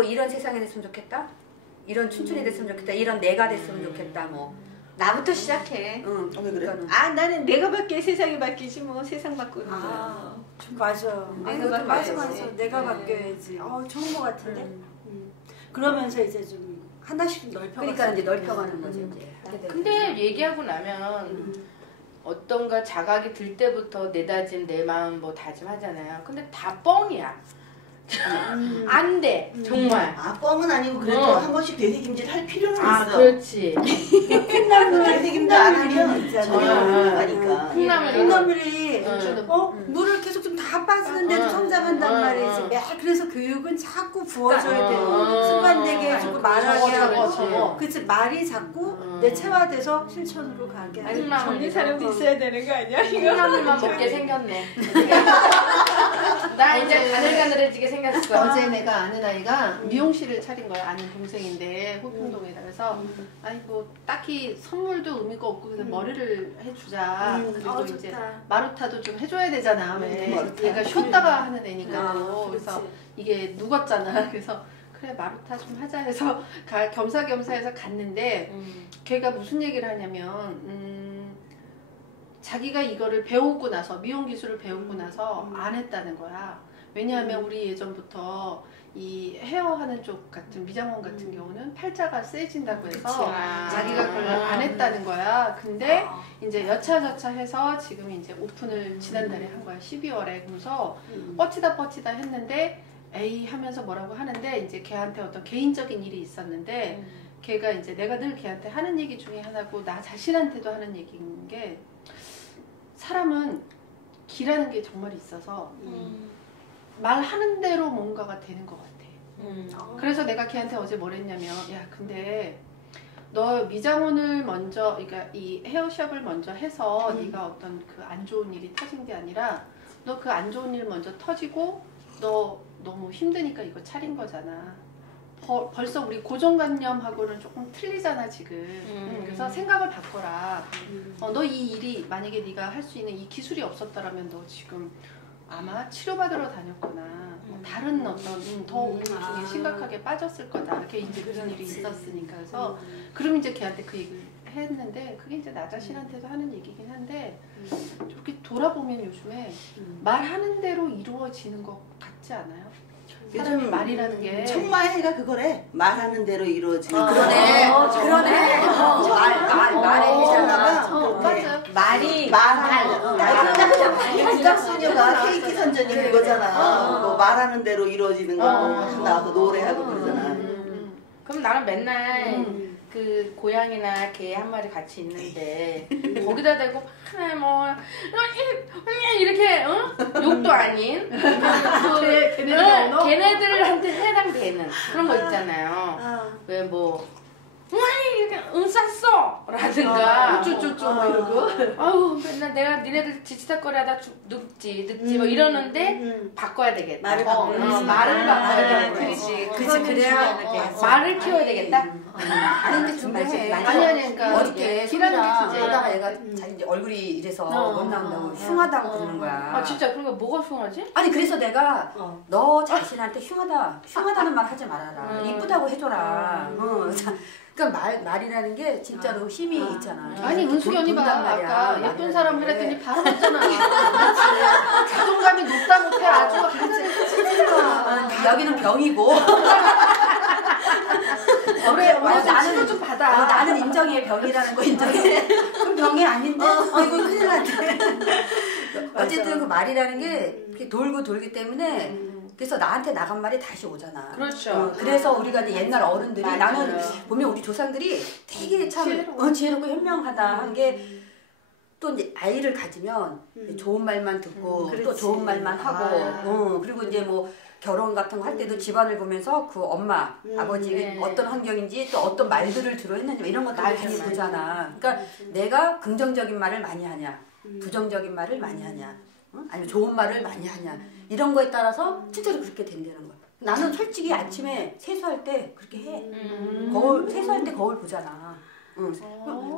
뭐 이런 세상이 됐으면 좋겠다. 이런 춘춘이 됐으면 좋겠다. 이런 내가 됐으면 좋겠다. 뭐 나부터 시작해. 응. 왜 그래? 나는 내가 바뀌어 세상이 바뀌지 뭐 세상 바꾸는 거야. 맞아. 내가 맞아. 바뀌어야지. 내가 바뀌어야지. 좋은 거 같은데. 그러면서 이제 좀 하나씩 넓혀. 그러니까 이제 넓혀가는 거지 이제. 근데 얘기하고 나면 어떤가 자각이 들 때부터 내 다짐, 내 마음 뭐 다짐하잖아요. 근데 다 뻥이야. 안 돼. 정말. 뻥은 아니고 그래도 한 번씩 되새김질 할 필요는 있어. 그렇지. 콩나물 되새김질 안 하면 전혀 안 가니까. 콩나물이 물을 계속 좀 다 빠지는데도 성장한단 말이지. 그래서 교육은 자꾸 부어줘야 되고 습관되게 해주고 말하게 하고. 그치 말이 자꾸 내체화돼서 실천으로 가게 하는. 정리 사람도 있어야 되는 거 아니야? 콩나물만 먹게 생겼네. 나 이제 가늘가늘해지게 생겼어. 어제 내가 아는 아이가 미용실을 차린 거야. 아는 동생인데 호평동에다. 그래서 아이고 딱히 선물도 의미가 없고 그냥 머리를 해주자. 그리고 이제 마루타도 좀 해줘야 되잖아. 왜 얘가 쉬었다가 하는 애니까. 그래서 이게 누웠잖아. 그래서 그래 마루타 좀 하자 해서 겸사겸사해서 갔는데 걔가 무슨 얘기를 하냐면 자기가 이거를 배우고 나서 미용 기술을 배우고 나서 안 했다는 거야. 왜냐하면 우리 예전부터 이 헤어하는 쪽 같은 미장원 같은 경우는 팔자가 세진다고 해서 자기가 그걸 안 했다는 거야. 근데 이제 여차저차 해서 지금 이제 오픈을 지난달에 한 거야. 12월에. 그래서 뻗치다 했는데 에이 하면서 뭐라고 하는데 이제 걔한테 어떤 개인적인 일이 있었는데 걔가 이제 내가 늘 걔한테 하는 얘기 중에 하나고 나 자신한테도 하는 얘기인 게 사람은 기라는 게 정말 있어서 말하는 대로 뭔가가 되는 것 같아. 그래서 내가 걔한테 어제 뭘 했냐면 야 근데 너 미장원을 먼저 그러니까 이 헤어샵을 먼저 해서 네가 어떤 그 안 좋은 일이 터진 게 아니라 너 그 안 좋은 일 먼저 터지고 너 너무 힘드니까 이거 차린 거잖아. 벌써 우리 고정관념하고는 조금 틀리잖아 지금. 그래서 생각을 바꿔라. 너 이 일이 만약에 네가 할 수 있는 이 기술이 없었더라면 너 지금 아마 치료받으러 다녔거나 다른 어떤 더 우울 중에 심각하게 빠졌을 거다. 이렇게 이제 그런 일이 있었으니까. 그래서 그럼 이제 걔한테 그 얘기를 했는데 그게 이제 나 자신한테도 하는 얘기긴 한데 저렇게 돌아보면 요즘에 말하는 대로 이루어지는 것 같지 않아요? 사람이 말이라는 게 청마해가 그거래. 말하는 대로 이루어지는. 그러네. 말의 해잖아. 말이 부작소녀가 케이키 선전이 그거잖아. 뭐 말하는 대로 이루어지는 거 나와서 노래하고 그러잖아. 그럼 나는 맨날 그 고양이나 개 한 마리 같이 있는데 거기다 대고 하나 뭐 이렇게 욕도 아닌 걔네들한테 해당되는 그런 거 있잖아요. 왜 뭐 이렇게 쌌어 라든가 어쩌쩌쩌 뭐 이러고 아우 맨날 내가 니네들 지치다거리하다 늙지 뭐 이러는데 바꿔야 되겠다. 말을 바꿔야지. 말을 바꿔야 되겠다. 그치 그래야 말을 키워야 되겠다. 아닌데 준비해. 아니 그러니까 어저께 소리랑 하다가 얘가 자기 얼굴이 이래서 못 나온다고 흉하다고 그러는 거야. 아 진짜 그러니까 뭐가 흉하지? 아니 그래서 내가 너 자신한테 흉하다는 말 하지 말아라. 이쁘다고 해줘라. 그러니까 말이라는 게 진짜로 힘이 있잖아. 아니 은숙이 언니 봐 아까 예쁜 사람 하랬더니 바로 맞잖아. 자존감이 높다 못해 아주 하자는 여기는 병이고. 그래 나는 치료 좀 받아. 나는 인정해. 병이라는 거 인정해. 그럼 병이 아닌데? 이거 큰일 났네. 어쨌든 그 말이라는 게 이렇게 돌고 돌기 때문에 그래서 나한테 나간 말이 다시 오잖아. 그렇죠. 그래서 우리가 이제 옛날 어른들이 나는 보면 우리 조상들이 되게 참 지혜롭고 현명하다 한 게 또 이제 아이를 가지면 좋은 말만 듣고 또 좋은 말만 하고 그리고 이제 뭐 결혼 같은 거 할 때도 집안을 보면서 그 엄마, 아버지 어떤 환경인지 또 어떤 말들을 들어 했는지 이런 것도 많이 보잖아. 그러니까 내가 긍정적인 말을 많이 하냐, 부정적인 말을 많이 하냐, 아니면 좋은 말을 많이 하냐 이런 거에 따라서 진짜로 그렇게 된다는 거야. 나는 솔직히 아침에 세수할 때 그렇게 해. 세수할 때 거울 보잖아.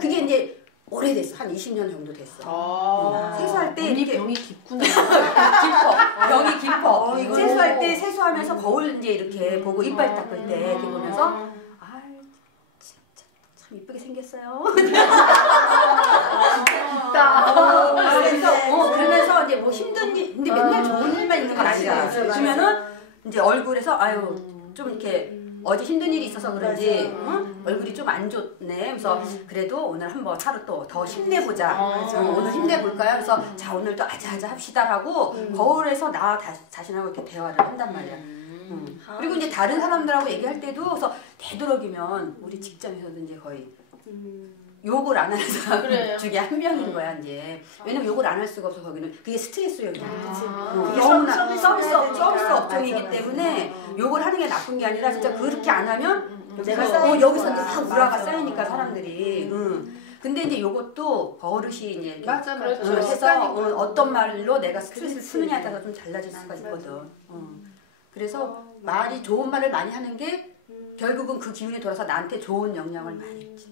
그게 이제 오래됐어. 한 20년 정도 됐어. 세수할 때 언니 이렇게 병이 깊구나. 깊어. 병이 깊어. 세수할 때 세수하면서 거울 이제 이렇게 보고 이빨 닦을 때 이렇게 보면서 아, 진짜 참 이쁘게 생겼어요. 그러면서 이제 뭐 힘든 일, 근데 맨날 좋은 일만 있는 건 아니잖아. 그러면은 이제 얼굴에서 아유 좀 이렇게 어제 힘든 일이 있어서 그런지 얼굴이 좀 안 좋네. 그래서 그래도 오늘 한번 하루 또 더 힘내보자. 오늘 힘내볼까요? 그래서 자 오늘 또 아자아자 합시다라고 거울에서 나 자신하고 이렇게 대화를 한단 말이야. 그리고 이제 다른 사람들하고 얘기할 때도 그래서 되도록이면 우리 직장에서도 이제 거의 욕을 안 하는 사람 중에 한 명인 거야 이제. 왜냐면 욕을 안 할 수가 없어. 거기는 그게 스트레스예요. 그게 너무나 서비스 업종이기 때문에 욕을 하는 게 나쁜 게 아니라 진짜 그렇게 안 하면 내가 여기서 이제 막 우라가 쌓이니까 사람들이. 근데 이제 요것도 버릇이 이제 맞아. 해서 어떤 말로 내가 스트레스를 푸느냐에 따라서 좀 달라질 수가 있거든. 그래서 말이 좋은 말을 많이 하는 게 결국은 그 기운이 돌아서 나한테 좋은 영향을 많이 줘.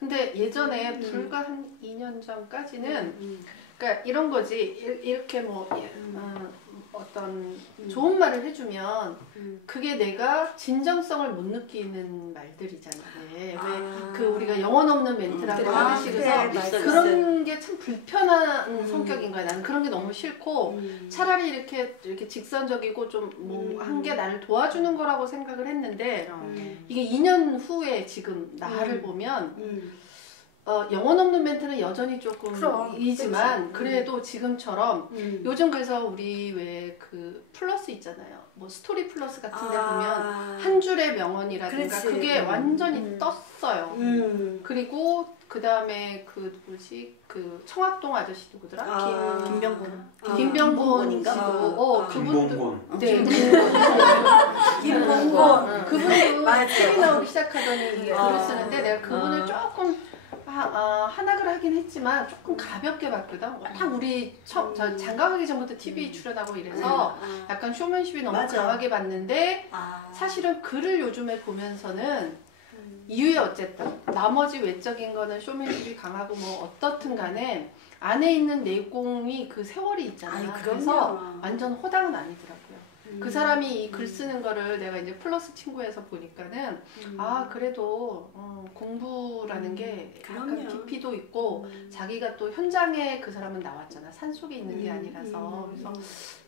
근데 예전에 불과 한 2년 전까지는 그러니까 이런 거지. 이렇게 뭐 어떤 좋은 말을 해주면 그게 내가 진정성을 못 느끼는 말들이잖아. 왜 그 우리가 영혼 없는 멘트라고 하듯이 그래서 그런 게 참 불편한 성격인 거야. 나는 그런 게 너무 싫고 차라리 이렇게 직선적이고 좀 뭐 한 게 나를 도와주는 거라고 생각을 했는데 이게 2년 후에 지금 나를 보면 영혼 없는 멘트는 여전히 조금 이지만 그래도 지금처럼 요즘 그래서 우리 왜 그 플러스 있잖아요. 뭐 스토리 플러스 같은 데 보면 한 줄의 명언이라든가 그게 완전히 떴어요. 그리고 그 다음에 그 누구지? 그 청학동 아저씨 누구더라? 김병곤 씨도 그분도 김병곤 그분도 책이 나오기 시작하더니 글을 쓰는데 내가 그분을 조금 한학을 하긴 했지만 조금 가볍게 봤거든. 워낙 우리 저 장가가기 전부터 TV 출연하고 이래서 약간 쇼맨십이 너무 강하게 봤는데 사실은 글을 요즘에 보면서는 이유에 어쨌든 나머지 외적인 거는 쇼맨십이 강하고 뭐 어떻든 간에 안에 있는 내공이 그 세월이 있잖아. 그래서 완전 호당은 아니더라고요. 그 사람이 이 글 쓰는 거를 내가 이제 플러스 친구에서 보니까는 그래도 공부라는 게 약간 깊이도 있고 자기가 또 현장에 그 사람은 나왔잖아. 산속에 있는 게 아니라서. 그래서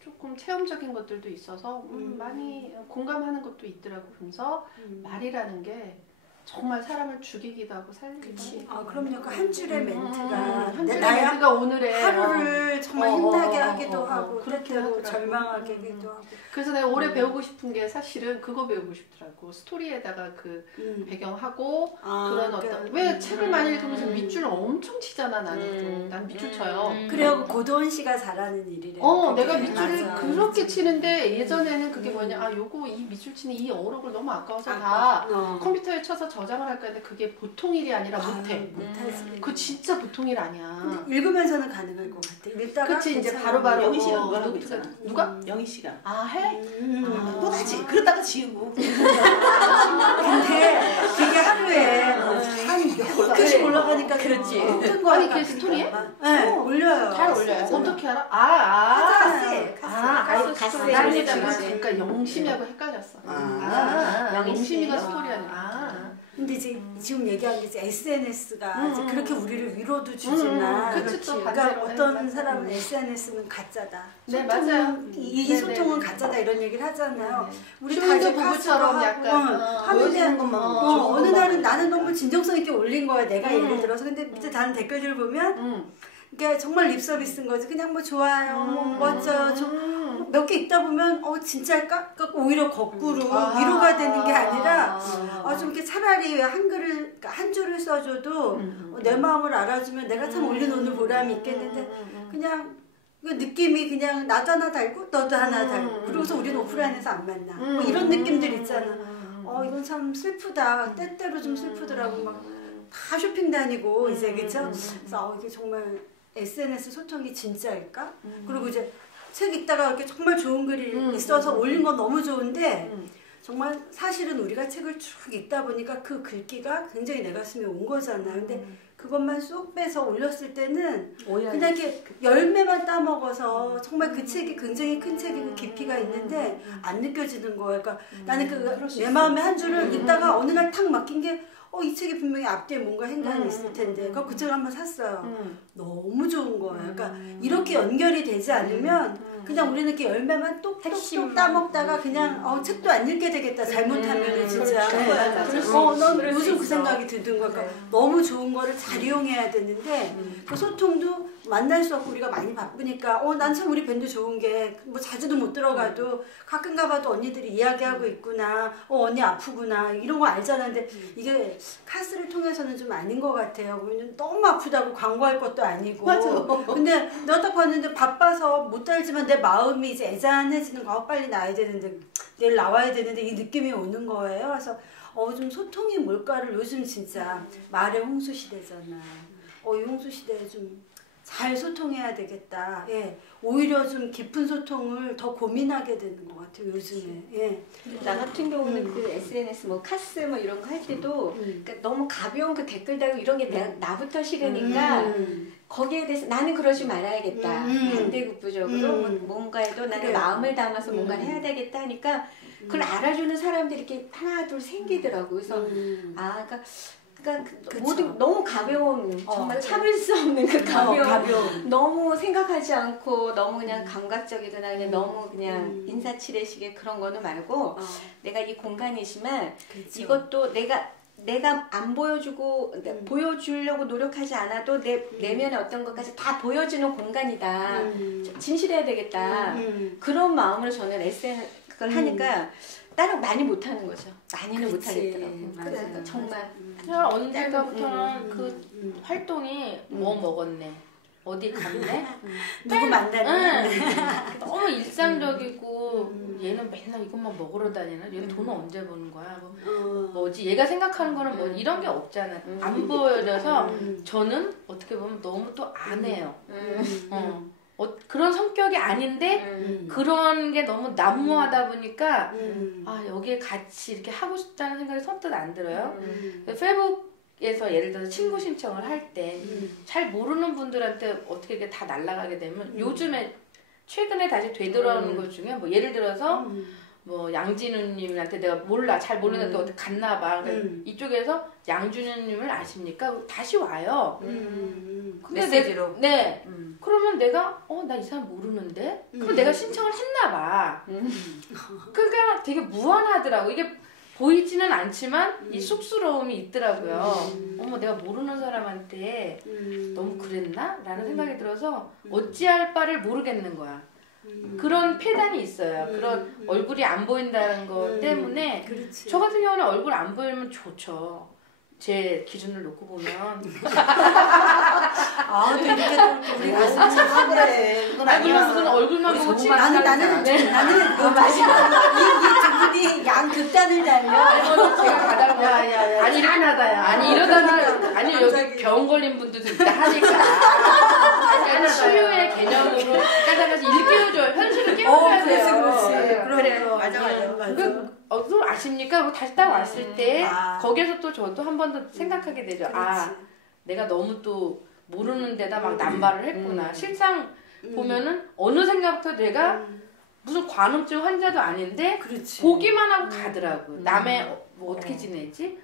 조금 체험적인 것들도 있어서 많이 공감하는 것도 있더라고. 그래서 말이라는 게 정말 사람을 죽이기도 하고 살리기도 하고. 그럼요. 그 한 줄의 멘트가 한 줄의 멘트가 오늘의 하루를 정말 힘나게 하기도 하고 때때로 절망하게 하기도 하고. 그래서 내가 올해 배우고 싶은 게 사실은 그거 배우고 싶더라고. 스토리에다가 그 배경하고 그런 어떤 왜 책을 많이 읽으면서 밑줄 엄청 치잖아. 나는 난 밑줄 쳐요. 그래요. 고도원 씨가 잘하는 일이래. 내가 밑줄을 그렇게 치는데 예전에는 그게 뭐냐. 요거 이 밑줄 치는 이 어록을 너무 아까워서 다 컴퓨터에 쳐서 저장을 할까 했는데 그게 보통 일이 아니라 못해. 그 진짜 보통 일 아니야. 읽으면서는 가능할 것 같아. 읽다가 그치 이제 바로바로 영희 씨가 그거 하고 있잖아. 누가? 영희 씨가. 해? 또 다시 그러다가 지우고. 근데 그게 하루에 한 몇 개씩 올라가니까 그렇지. 힘든 거야. 아니 그 스토리에? 네, 올려요. 잘 올려요. 어떻게 알아? 가스. 그러니까 영심이하고 헷갈렸어. 영심이가 스토리 아니야. 근데 이제 지금 얘기한 게 이제 SNS가 이제 그렇게 우리를 위로도 주지만 그러니까 어떤 사람은 SNS는 가짜다. 네, 맞아요. 이 소통은 가짜다 이런 얘기를 하잖아요. 우리 슈민도 부부처럼 약간 보여주는 것만 어느 날은 나는 너무 진정성 있게 올린 거야. 내가 예를 들어서. 근데 밑에 다른 댓글들을 보면 그러니까 정말 립 서비스인 거지. 그냥 뭐 좋아요, 뭐 멋져요. 몇 개 읽다 보면 진짜일까? 그러니까 오히려 거꾸로 위로가 되는 게 아니라 좀 이렇게 차라리 한글을 그러니까 한 줄을 써줘도 내 마음을 알아주면 내가 참 올려놓는 보람이 있겠는데 그냥 그 느낌이 그냥 나도 하나 달고 너도 하나 달고 그러고서 우리는 오프라인에서 안 만나. 뭐 이런 느낌들 있잖아. 이건 참 슬프다. 때때로 좀 슬프더라고. 막 다 쇼핑 다니고 이제 그쵸? 그래서 이게 정말 SNS 소통이 진짜일까? 그리고 이제 책 읽다가 이렇게 정말 좋은 글이 있어서 올린 건 너무 좋은데 정말 사실은 우리가 책을 쭉 읽다 보니까 그 글귀가 굉장히 내 가슴에 온 거잖아. 근데 그 그것만 쏙 빼서 올렸을 때는 오해하는 그냥 이렇게 열매만 따먹어서 정말 그 책이 굉장히 큰 책이고 깊이가 있는데 안 느껴지는 거예요. 그러니까 나는 내 마음의 한 줄을 읽다가 어느 날 탁 막힌 게 이 책이 분명히 앞뒤에 뭔가 행간이 있을 텐데 그 책을 한번 샀어요. 너무 좋은 거예요. 그러니까 이렇게 연결이 되지 않으면 그냥 우리는 이렇게 열매만 똑똑똑 따먹다가 그냥 책도 안 읽게 되겠다. 잘못하면은 진짜. 넌 요즘 그 생각이 드는 거야. 그러니까 너무 좋은 거를 잘 이용해야 되는데 그 소통도 만날 수 없고 우리가 많이 바쁘니까 난 참 우리 밴드 좋은 게 뭐 자주도 못 들어가도 가끔 가봐도 언니들이 이야기하고 있구나. 언니 아프구나. 이런 거 알잖아. 근데 이게 카스를 통해서는 좀 아닌 것 같아요. 왜냐면 너무 아프다고 광고할 것도 아니고. 맞아. 근데 내가 딱 봤는데 바빠서 못 알지만 내 마음이 이제 애잔해지는 거. 빨리 나야 되는데 내일 나와야 되는데 이 느낌이 오는 거예요. 그래서 좀 소통이 뭘까를 요즘 진짜 말의 홍수 시대잖아. 이 홍수 시대에 좀 잘 소통해야 되겠다. 예. 오히려 좀 깊은 소통을 더 고민하게 되는 것 같아요, 요즘에. 예. 나 같은 경우는 그 SNS 뭐 카스 뭐 이런 거 할 때도 그러니까 너무 가벼운 그 댓글 달고 이런 게 나부터 싫으니까 거기에 대해서 나는 그러지 말아야겠다. 반대급부적으로 뭔가에도 나는 마음을 담아서 뭔가를 해야 되겠다 하니까 그걸 알아주는 사람들이 이렇게 하나 둘 생기더라고. 그래서 그러니까 모든 너무 가벼운 정말 참을 수 없는 그 가벼운 너무 생각하지 않고 너무 그냥 감각적이거나 그냥 너무 그냥 인사치레식의 그런 거는 말고 내가 이 공간이지만 이것도 내가 안 보여주고 보여주려고 노력하지 않아도 내 내면의 어떤 것까지 다 보여주는 공간이다. 진실해야 되겠다. 그런 마음으로 저는 SNS 그걸 하니까 다른 많이 못하는 거죠. 많이는 못하겠더라고. 그러니까 정말 그냥 언젠가부터는 그 활동이 뭐 먹었네, 어디 갔네, 누구 만났네. 너무 일상적이고 얘는 맨날 이것만 먹으러 다니나? 얘는 돈은 언제 버는 거야? 뭐지? 얘가 생각하는 거는 뭐 이런 게 없잖아. 안 보여져서 저는 어떻게 보면 너무 또 안 해요. 그런 성격이 아닌데 그런 게 너무 난무하다 보니까 여기에 같이 이렇게 하고 싶다는 생각이 선뜻 안 들어요. 페이북에서 예를 들어서 친구 신청을 할 때 잘 모르는 분들한테 어떻게 이렇게 다 날아가게 되면 요즘에 최근에 다시 되돌아오는 것 중에 뭐 예를 들어서 뭐 양진우님한테 내가 몰라 잘 모르는데 어디 갔나 봐. 이쪽에서 양준우님을 아십니까? 다시 와요. 근데 메시지로. 네. 그러면 내가 나 이 사람 모르는데. 그럼 내가 신청을 했나 봐. 그러니까 되게 무한하더라고. 이게 보이지는 않지만 이 쑥스러움이 있더라고요. 내가 모르는 사람한테 너무 그랬나? 라는 생각이 들어서 어찌할 바를 모르겠는 거야. 그런 폐단이 있어요. 그런 얼굴이 안 보인다는 것 때문에 저 같은 경우는 얼굴 안 보이면 좋죠. 제 기준을 놓고 보면 우리 가슴 그래. 그건 아니야. 무슨 얼굴만 보고 나는 이 분이 양 극단을 달려. 제가 가다가 아니 이렇게 하다야. 아니 이러다가 아니 여기 병 걸린 분들도 있다 하니까 치유의 개념으로 가다가 일깨워줘요. 현실을 깨워줘야 돼요. 그래. 맞아. 그럼 아십니까? 다시 딱 왔을 때 거기에서 또 저도 한 번 더 생각하게 되죠. 내가 너무 또 모르는 데다 막 남발을 했구나. 실상 보면은 어느 생각부터 내가 무슨 관음증 환자도 아닌데 보기만 하고 가더라고. 남의 뭐 어떻게 지내지?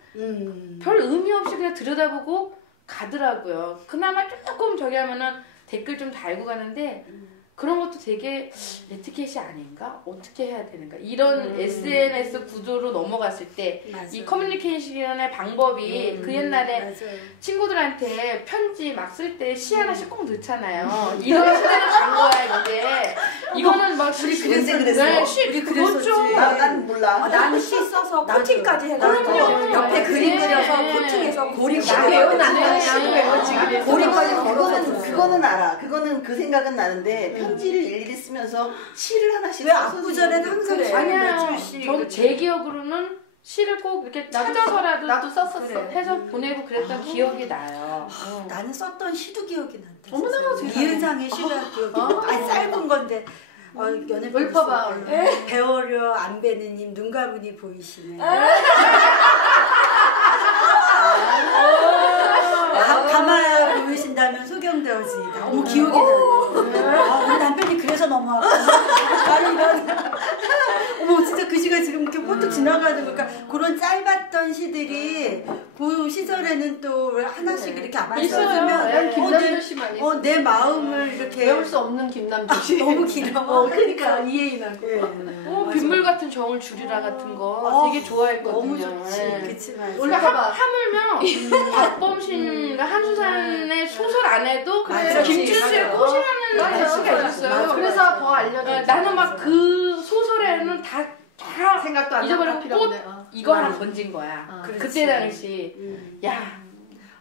별 의미 없이 그냥 들여다보고 가더라고요. 그나마 조금 저기 하면은 댓글 좀 달고 가는데 그런 것도 되게 에티켓이 아닌가? 어떻게 해야 되는가? 이런 SNS 구조로 넘어갔을 때 이 커뮤니케이션의 방법이 그 옛날에 친구들한테 편지 막 쓸 때 시 하나씩 꼭 넣잖아요. 이런 시대로 간 거야 이제. 이거는 막 우리 그랬어. 우리 그랬었지. 난 몰라. 나는 시 써서 코팅까지 해가지고 옆에 그림 그려서 코팅해서 고리까지 그거는 알아. 그거는 그 생각은 나는데 편지를 일일이 쓰면서 시를 하나씩 왜 앞구절엔 항상 아니야. 저는 제 기억으로는 시를 꼭 이렇게 찾아서라도 나도 썼었어. 해서 보내고 그랬던 기억이 나요. 나는 썼던 시도 기억이 난다. 어머나, 이은상의 시가 기억이 나. 짧은 건데 연애 읊어봐. 배어려 안 배느님 눈 감으니 보이시네. 가만 어머 기억이 나. 우리 남편이 그래서 너무 아파. 나는 이런. 어머 진짜 그 시간 지금 이렇게 뻗어 지나가는 거니까 그런 짧았던 시들이 그 시절에는 또 하나씩 이렇게 맞춰주면 내 마음을 이렇게 외울 수 없는 김남주 씨. 너무 길어. 그러니까 이해인하고. 빗물 같은 정을 줄이라 같은 거 되게 좋아했거든요. 너무 좋지. 그치 맞아. 하물며 박범신과 한수산의 소설 안에도 김춘수의 꽃이라는 대시가 있었어요. 그래서 더 알려줘. 나는 막 그 소설에는 다 생각도 안 잊어버리고 꽃 이거 하나 건진 거야. 그때 당시 야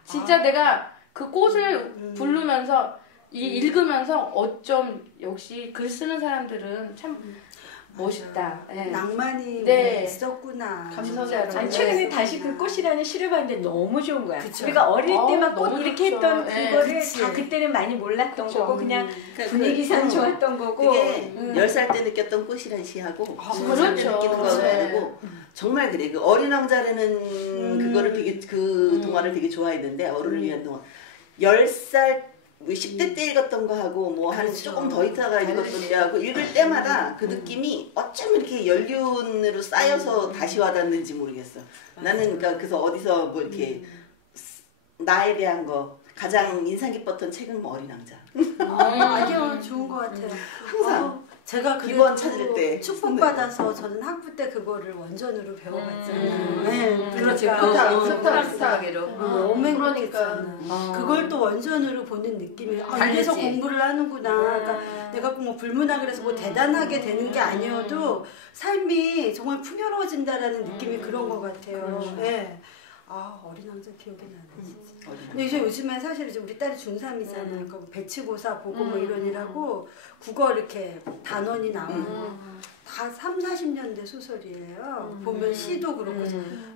진짜 내가 그 꽃을 부르면서 읽으면서 어쩜 역시 글 쓰는 사람들은 참 멋있다. 낭만이 있었구나. 감사합니다. 아니, 최근에 다시 그 꽃이라는 시를 봤는데 너무 좋은 거야. 우리가 어릴 때 막 꽃 이렇게 했던 그거를 다 그때는 많이 몰랐던 거고 그냥 분위기상 좋았던 거고. 그게 10살 때 느꼈던 꽃이라는 시하고 20살 때 느끼는 거고 정말 그래. 그 어린 왕자라는 그거를 되게 그 동화를 되게 좋아했는데 어른을 위한 동화. 10살 10대 때 읽었던 거 하고 뭐 한 조금 더 있다가 읽었던 때 하고 읽을 때마다 그 느낌이 어쩜 이렇게 연륜으로 쌓여서 다시 와닿는지 모르겠어. 나는 그러니까 그래서 어디서 뭐 이렇게 나에 대한 거 가장 인상 깊었던 책은 뭐 어린 왕자. 아니요 좋은 것 같아요. 항상 제가 기본 찾을 때 축복받아서 저는 학부 때 그거를 원전으로 배워봤잖아요. 그렇지. 스타하게로. 너무 행복했잖아. 그걸 또 원전으로 보는 느낌이 이래서 공부를 하는구나. 그러니까 내가 뭐 불문학을 해서 뭐 대단하게 되는 게 아니어도 삶이 정말 풍요로워진다라는 느낌이 그런 것 같아요. 네. 어린 왕자 기억이 나네 진짜. 근데 이제 요즘엔 사실 이제 우리 딸이 중3이잖아요. 그러니까 배치고사 보고 뭐 이런 일하고 국어 이렇게 단원이 나와요. 다 30-40년대 소설이에요. 보면 시도 그렇고.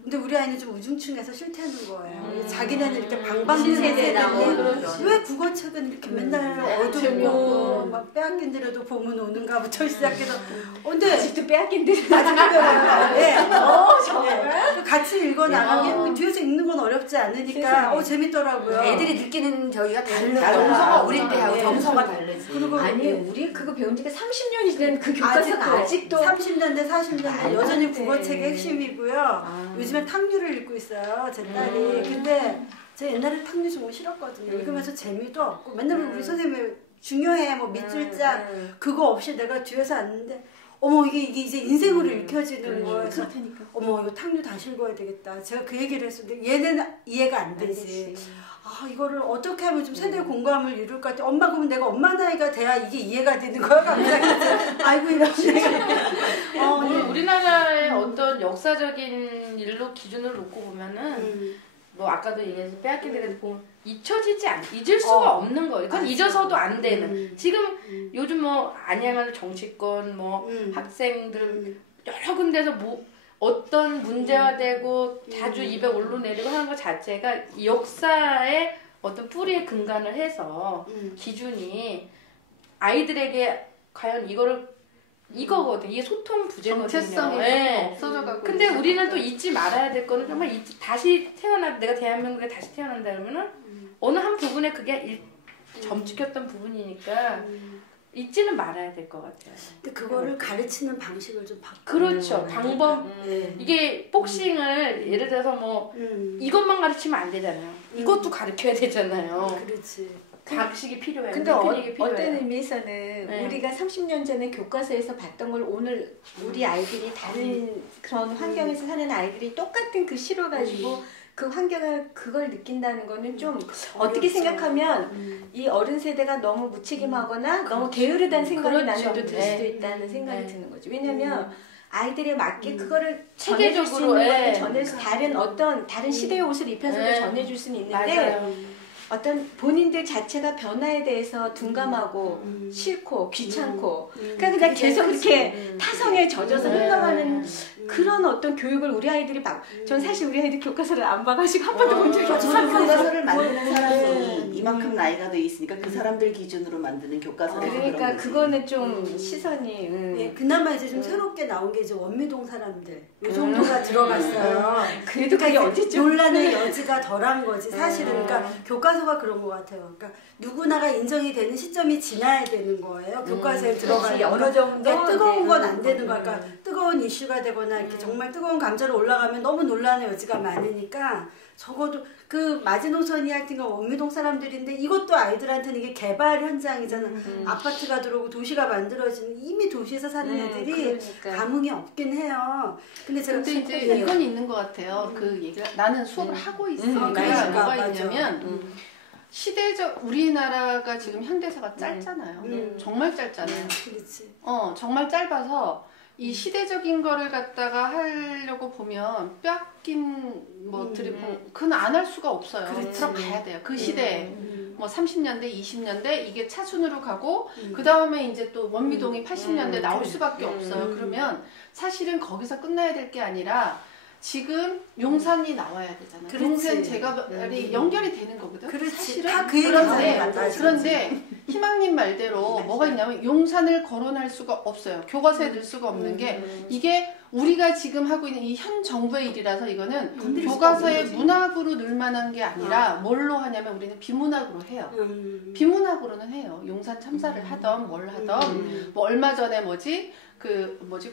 근데 우리 아이는 좀 우중충해서 싫다는 거예요. 자기네는 이렇게 방방진 세대인데 왜 국어책은 이렇게 맨날 어둡고 막 빼앗긴데라도 봄은 오는가부터 시작해서 근데 아직도 빼앗긴데 정말 같이 읽어나가면 뒤에서 읽는 건 어렵지 않으니까 재밌더라고요. 애들이 느끼는 저희가 다르다. 우리 때하고 정서가 다르지. 그리고 아니 우리 그거 배운 지가 30년이 된 그 교과서가 아직도 30년대 40년대 여전히 국어책의 핵심이고요. 요즘에 탕류를 읽고 있어요 제 딸이. 근데 제가 옛날에 탕류 정말 싫었거든요. 읽으면서 재미도 없고 맨날 우리 선생님이 중요해 뭐 밑줄자 그거 없이 내가 뒤에서 앉는데 어머 이게 이제 인생으로 읽혀지는 거예요. 그래서 어머 이거 탕류 다시 읽어야 되겠다. 제가 그 얘기를 했었는데 얘는 이해가 안 되지. 이거를 어떻게 하면 좀 세대 공감을 이룰 것 같아. 엄마 그러면 내가 엄마 나이가 돼야 이게 이해가 되는 거야 갑자기. 아이고 이런 우리나라의 어떤 역사적인 일로 기준을 놓고 보면은 뭐 아까도 얘기해서 빼앗긴 데를 보면 잊을 수가 없는 거예요. 그건 잊어서도 안 되는. 지금 요즘 뭐 아니야말로 정치권 뭐 학생들 여러 군데서 뭐 어떤 문제화되고 자주 입에 올라내리고 하는 것 자체가 역사의 어떤 뿌리에 근간을 해서 기준이 아이들에게 과연 이거거든. 이게 소통 부재거든요. 정체성이 없어져가고. 근데 우리는 또 잊지 말아야 될 거는 정말 다시 내가 대한민국에 다시 태어난다 그러면은 어느 한 부분에 그게 점찍혔던 부분이니까 잊지는 말아야 될 것 같아요. 근데 그거를 가르치는 방식을 좀 바꾸는 그렇죠. 방법. 이게 복싱을 예를 들어서 뭐 이것만 가르치면 안 되잖아요. 이것도 가르쳐야 되잖아요. 그렇지. 각식이 필요해요. 근데 어떤 의미에서는 우리가 30년 전에 교과서에서 봤던 걸 오늘 우리 아이들이 다른 그런 환경에서 사는 아이들이 똑같은 그 시로 가지고 그 환경을 그걸 느낀다는 거는 좀 어떻게 생각하면 이 어른 세대가 너무 무책임하거나 너무 게으르다는 생각이 나는 또 들 수도 있다는 생각이 드는 거죠. 왜냐면 아이들에 맞게 그거를 전해줄 수 있는 걸 전해서 다른 시대의 옷을 입혀서도 전해줄 수는 있는데 어떤 본인들 자체가 변화에 대해서 둔감하고 싫고 귀찮고 그러니까 그냥 계속 이렇게 타성에 젖어서 흘러가는 그런 어떤 교육을 우리 아이들이 전 사실 우리 아이들 교과서를 안 봐가지고 한 번도 본 적이 없어요. 교과서를 만드는 사람이 이만큼 나이가 돼 있으니까 그 사람들 기준으로 만드는 교과서를 그러니까 그거는 좀 시선이 예, 그나마 이제 좀 새롭게 나온 게 이제 원미동 사람들 이 정도가 들어갔어요. 그래도 그게 어디죠? 논란의 여지가 덜한 거지 사실은. 그러니까 교과서가 그런 것 같아요. 그러니까 누구나가 인정이 되는 시점이 지나야 되는 거예요. 교과서에 들어가야 어느 정도 뜨거운 건 안 되는 거야. 그러니까 뜨거운 이슈가 되거나 이렇게 정말 뜨거운 감자로 올라가면 너무 논란의 여지가 많으니까 적어도 그 마지노선이 하여튼 원미동 사람들인데 이것도 아이들한테는 이게 개발 현장이잖아. 아파트가 들어오고 도시가 만들어지는 이미 도시에서 사는 애들이 그러니까. 감흥이 없긴 해요. 근데 제가 이제 이건 있는 것 같아요. 그 얘기가 나는 수업을 하고 있으니까 그러니까, 뭐가 맞아. 있냐면 시대적 우리나라가 지금 현대사가 짧잖아요. 정말 짧잖아요. 그렇지. 정말 짧아서 이 시대적인 거를 갖다가 하려고 보면 뼈낀 뭐 그건 안 할 수가 없어요. 들어가야 돼요. 그 시대에 뭐 30년대, 20년대 이게 차순으로 가고 그 다음에 이제 또 원미동이 80년대 나올 수밖에 없어요. 그러면 사실은 거기서 끝나야 될 게 아니라 지금 용산이 나와야 되잖아요. 그렇지. 용산 제가발이 연결이 되는 거거든. 그렇지. 사실은 다 그 얘기잖아요. 그런데 희망님 말대로 뭐가 있냐면 용산을 거론할 수가 없어요. 교과서에 넣을 수가 없는 게 이게 우리가 지금 하고 있는 이 현 정부의 일이라서 이거는 교과서에 문학으로 넣을 만한 게 아니라 뭘로 하냐면 우리는 비문학으로 해요. 비문학으로는 해요. 용산 참사를 하던 뭘 하던 뭐 얼마 전에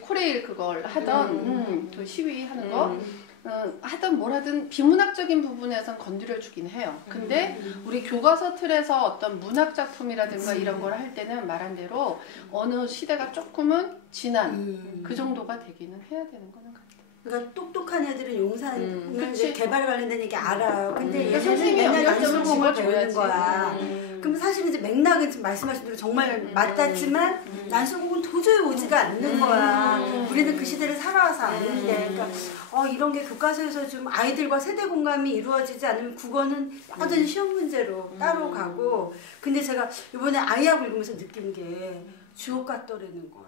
코레일 그걸 하던 그 시위하는 거 하든 뭘 하든 비문학적인 부분에선 건드려 주긴 해요. 근데 우리 교과서 틀에서 어떤 문학 작품이라든가 이런 걸 할 때는 말한 대로 어느 시대가 조금은 지난 그 정도가 되기는 해야 되는 거는 같아요. 그러니까 똑똑한 애들은 용산을 이제 개발 관련된 얘기 알아요. 근데 선생님이 맨날 연결점을 난수공을 집어줘야지. 배우는 거야. 그럼 사실은 이제 맥락은 지금 말씀하신 대로 정말 맞닿지만 난수공은 도저히 오지가 않는 거야. 우리는 그 시대를 살아와서 아는데. 그러니까 이런 게 교과서에서 좀 아이들과 세대 공감이 이루어지지 않으면 국어는 여전히 시험 문제로 따로 가고. 근데 제가 이번에 아이하고 읽으면서 느낀 게 주옥 같더라는 거예요.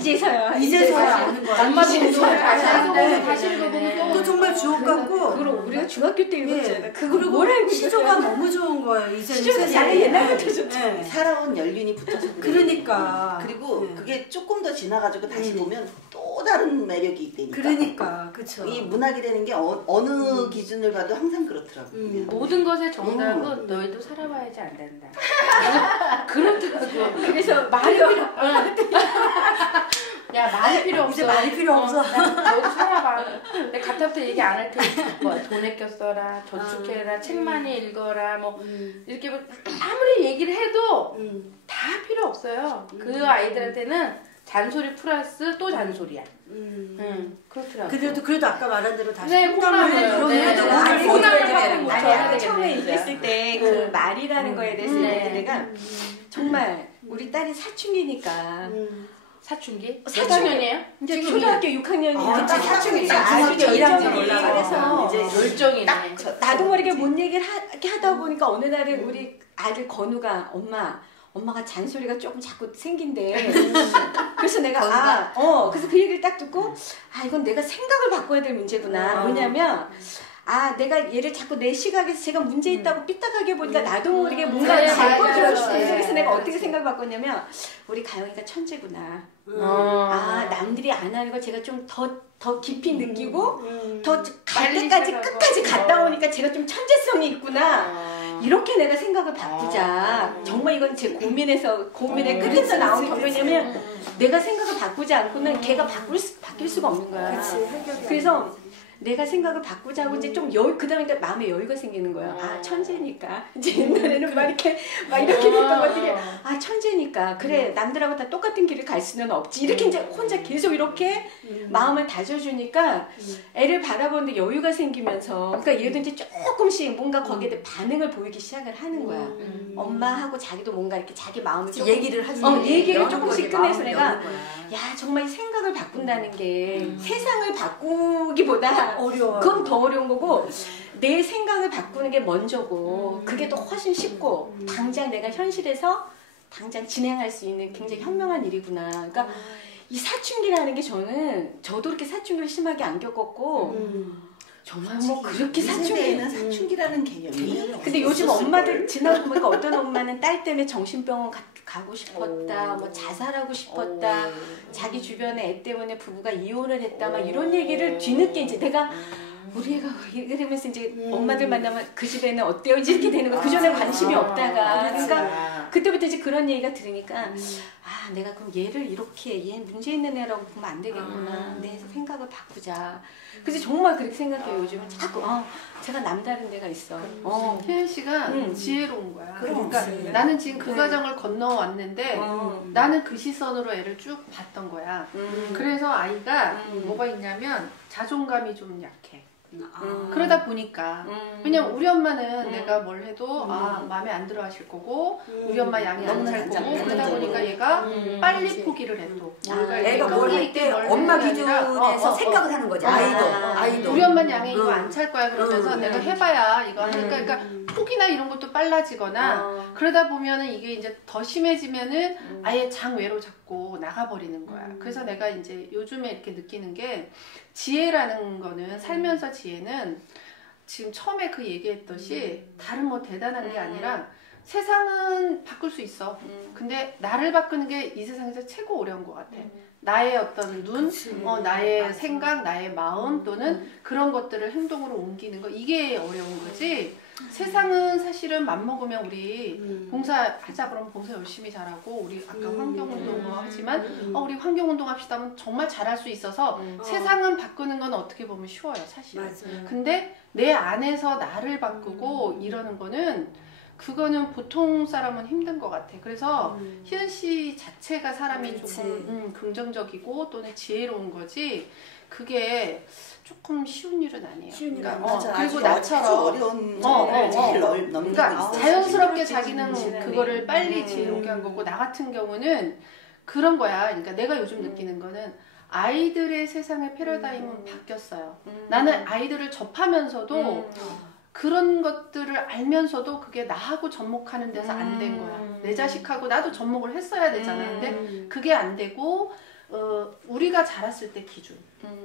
이제서야 아는 거야. 다시 읽어보면 또 정말 주옥 같고. 그걸 우리가 중학교 때 읽었잖아. 그리고 뭘 알고 시조가 너무 좋은 거예요. 시조가 나는 옛날부터 좋죠. 살아온 연륜이 붙어서 그래요. 그러니까. 그리고 그게 조금 더 지나가지고 다시 보면 또 다른 매력이 있다니까. 그러니까, 그쵸. 이 문학이라는 게 어느 기준을 봐도 항상 그렇더라고요. 모든 것의 정답은 너희도 살아봐야지 안 된다. 그렇더라고. 그래서 말이 필요 야 말이 필요 없어. 이제 말이 필요 없어. 너도 살아봐. 내가 가타부터 얘기 안 할 테니 돈 아껴 써라, 저축해라, 책 많이 읽어라, 뭐 이렇게 뭐 아무리 얘기를 해도 다 필요 없어요. 그 아이들한테는 잔소리 플러스 또 잔소리야. 그렇더라고요. 그래도 아까 말한 대로 다시 네, 콩나물 아니야. 처음에 얘기했을 때 그 말이라는 거에 대해서 내가 정말 우리 딸이 사춘기니까 사춘기? 사춘기예요? 이제 초등학교 6학년이니까 사춘기가 아주 절정이 그래서 이제 열정이네. 나도 모르게 뭔 얘기를 하다 보니까 어느 날은 우리 아들 건우가 엄마가 잔소리가 조금 자꾸 생긴대. 그래서 내가 그래서 그 얘기를 딱 듣고 이건 내가 생각을 바꿔야 될 문제구나. 뭐냐면 내가 얘를 자꾸 내 시각에서 제가 문제 있다고 삐딱하게 보니까 나도 모르게 뭔가 잘못 들을 수도 있어. 그래서 내가 어떻게 생각을 바꿨냐면 우리 가영이가 천재구나. 남들이 안 하는 걸 제가 좀 더 깊이 느끼고 더 갈 때까지 끝까지 갔다 오니까 제가 좀 천재성이 있구나. 이렇게 내가 생각을 바꾸자. 정말 이건 제 고민의 끝에서 나온 결론이냐면 내가 생각을 바꾸지 않고는 걔가 바뀔 수가 없는 거야. 그래서 내가 생각을 바꾸자고 이제 좀 그 다음에 마음에 여유가 생기는 거야. 천재니까. 이제 옛날에는 막 이렇게 됐던 것들이 천재니까. 그래, 남들하고 다 똑같은 길을 갈 수는 없지. 이렇게 이제 혼자 계속 이렇게 마음을 다져주니까 애를 바라보는데 여유가 생기면서 그러니까 얘도 이제 조금씩 뭔가 거기에 대해 반응을 보이기 시작을 하는 거야. 엄마하고 자기도 뭔가 이렇게 자기 마음을 조금 얘기를 하지. 얘기를 조금씩 꺼내서 내가 정말 생각을 바꾼다는 게 세상을 바꾸기보다 어려워. 그건 더 어려운 거고 내 생각을 바꾸는 게 먼저고 그게 또 훨씬 쉽고 당장 내가 현실에서 당장 진행할 수 있는 굉장히 현명한 일이구나. 그러니까 이 사춘기라는 게 저도 그렇게 사춘기를 심하게 안 겪었고 정말 뭐 그렇게 사춘기에는 사춘기라는 개념이 근데 요즘 엄마들 지나고 보니까 어떤 엄마는 딸 때문에 정신병원 가고 싶었다, 뭐 자살하고 싶었다, 자기 주변에 애 때문에 부부가 이혼을 했다, 막 이런 얘기를 뒤늦게 이제 내가 우리 애가 이러면서 이제 엄마들 만나면 그 집에는 어때요? 이렇게 되는 거. 그 전에 관심이 없다가. 그러니까 그때부터 이제 그런 얘기가 들으니까 내가 그럼 얘를 이렇게 얘 문제 있는 애라고 보면 안 되겠구나. 내 생각을 바꾸자. 그래서 정말 그렇게 생각해요. 요즘은 자꾸 제가 남다른 데가 있어. 희연 씨가 지혜로운 거야. 그러니까 나는 지금 그 과정을 건너왔는데 나는 그 시선으로 애를 쭉 봤던 거야. 그래서 아이가 뭐가 있냐면 자존감이 좀 약해. 그러다 보니까 왜냐면 우리 엄마는 내가 뭘 해도 마음에 안 들어 하실 거고 우리 엄마 양이 안 찰 거고 그러다 보니까 얘가 빨리 포기를 해도 애가 뭘 할 때 엄마 기준에서 생각을 하는 거지. 아이도 우리 엄마는 양이 이거 안 찰 거야 그러면서 내가 해봐야 이거 하니까 그러니까 포기나 이런 것도 빨라지거나 그러다 보면은 이게 이제 더 심해지면은 아예 장외로 자꾸 나가버리는 거야. 그래서 내가 이제 요즘에 이렇게 느끼는 게 지혜라는 거는 살면서 지혜는 지금 처음에 그 얘기했듯이 다른 뭐 대단한 게 아니라 세상은 바꿀 수 있어. 근데 나를 바꾸는 게 이 세상에서 최고 어려운 것 같아. 나의 어떤 눈, 나의 맞아. 생각, 나의 마음 또는 그런 것들을 행동으로 옮기는 거 이게 어려운 거지. 세상은 사실은 맘먹으면 우리 봉사하자 그러면 봉사 열심히 잘하고 우리 아까 환경운동 하지만 우리 환경운동 합시다 하면 정말 잘할 수 있어서 세상은 바꾸는 건 어떻게 보면 쉬워요 사실은. 맞아요. 근데 내 안에서 나를 바꾸고 이러는 거는 그거는 보통 사람은 힘든 것 같아. 그래서 희은 씨 자체가 사람이 그렇지. 조금 긍정적이고 또는 지혜로운 거지 그게 조금 쉬운 일은 아니에요. 쉬운 일은 그러니까, 맞아. 그리고 나처럼 어려운 잘 넘기고 그러니까 자연스럽게 자기는 그거를 빨리 지혜롭게 한 거고 나 같은 경우는 그런 거야. 그러니까 내가 요즘 느끼는 거는 아이들의 세상의 패러다임은 바뀌었어요. 나는 아이들을 접하면서도 그런 것들을 알면서도 그게 나하고 접목하는 데서 안 된 거야. 내 자식하고 나도 접목을 했어야 되잖아. 근데 그게 안 되고 우리가 자랐을 때 기준.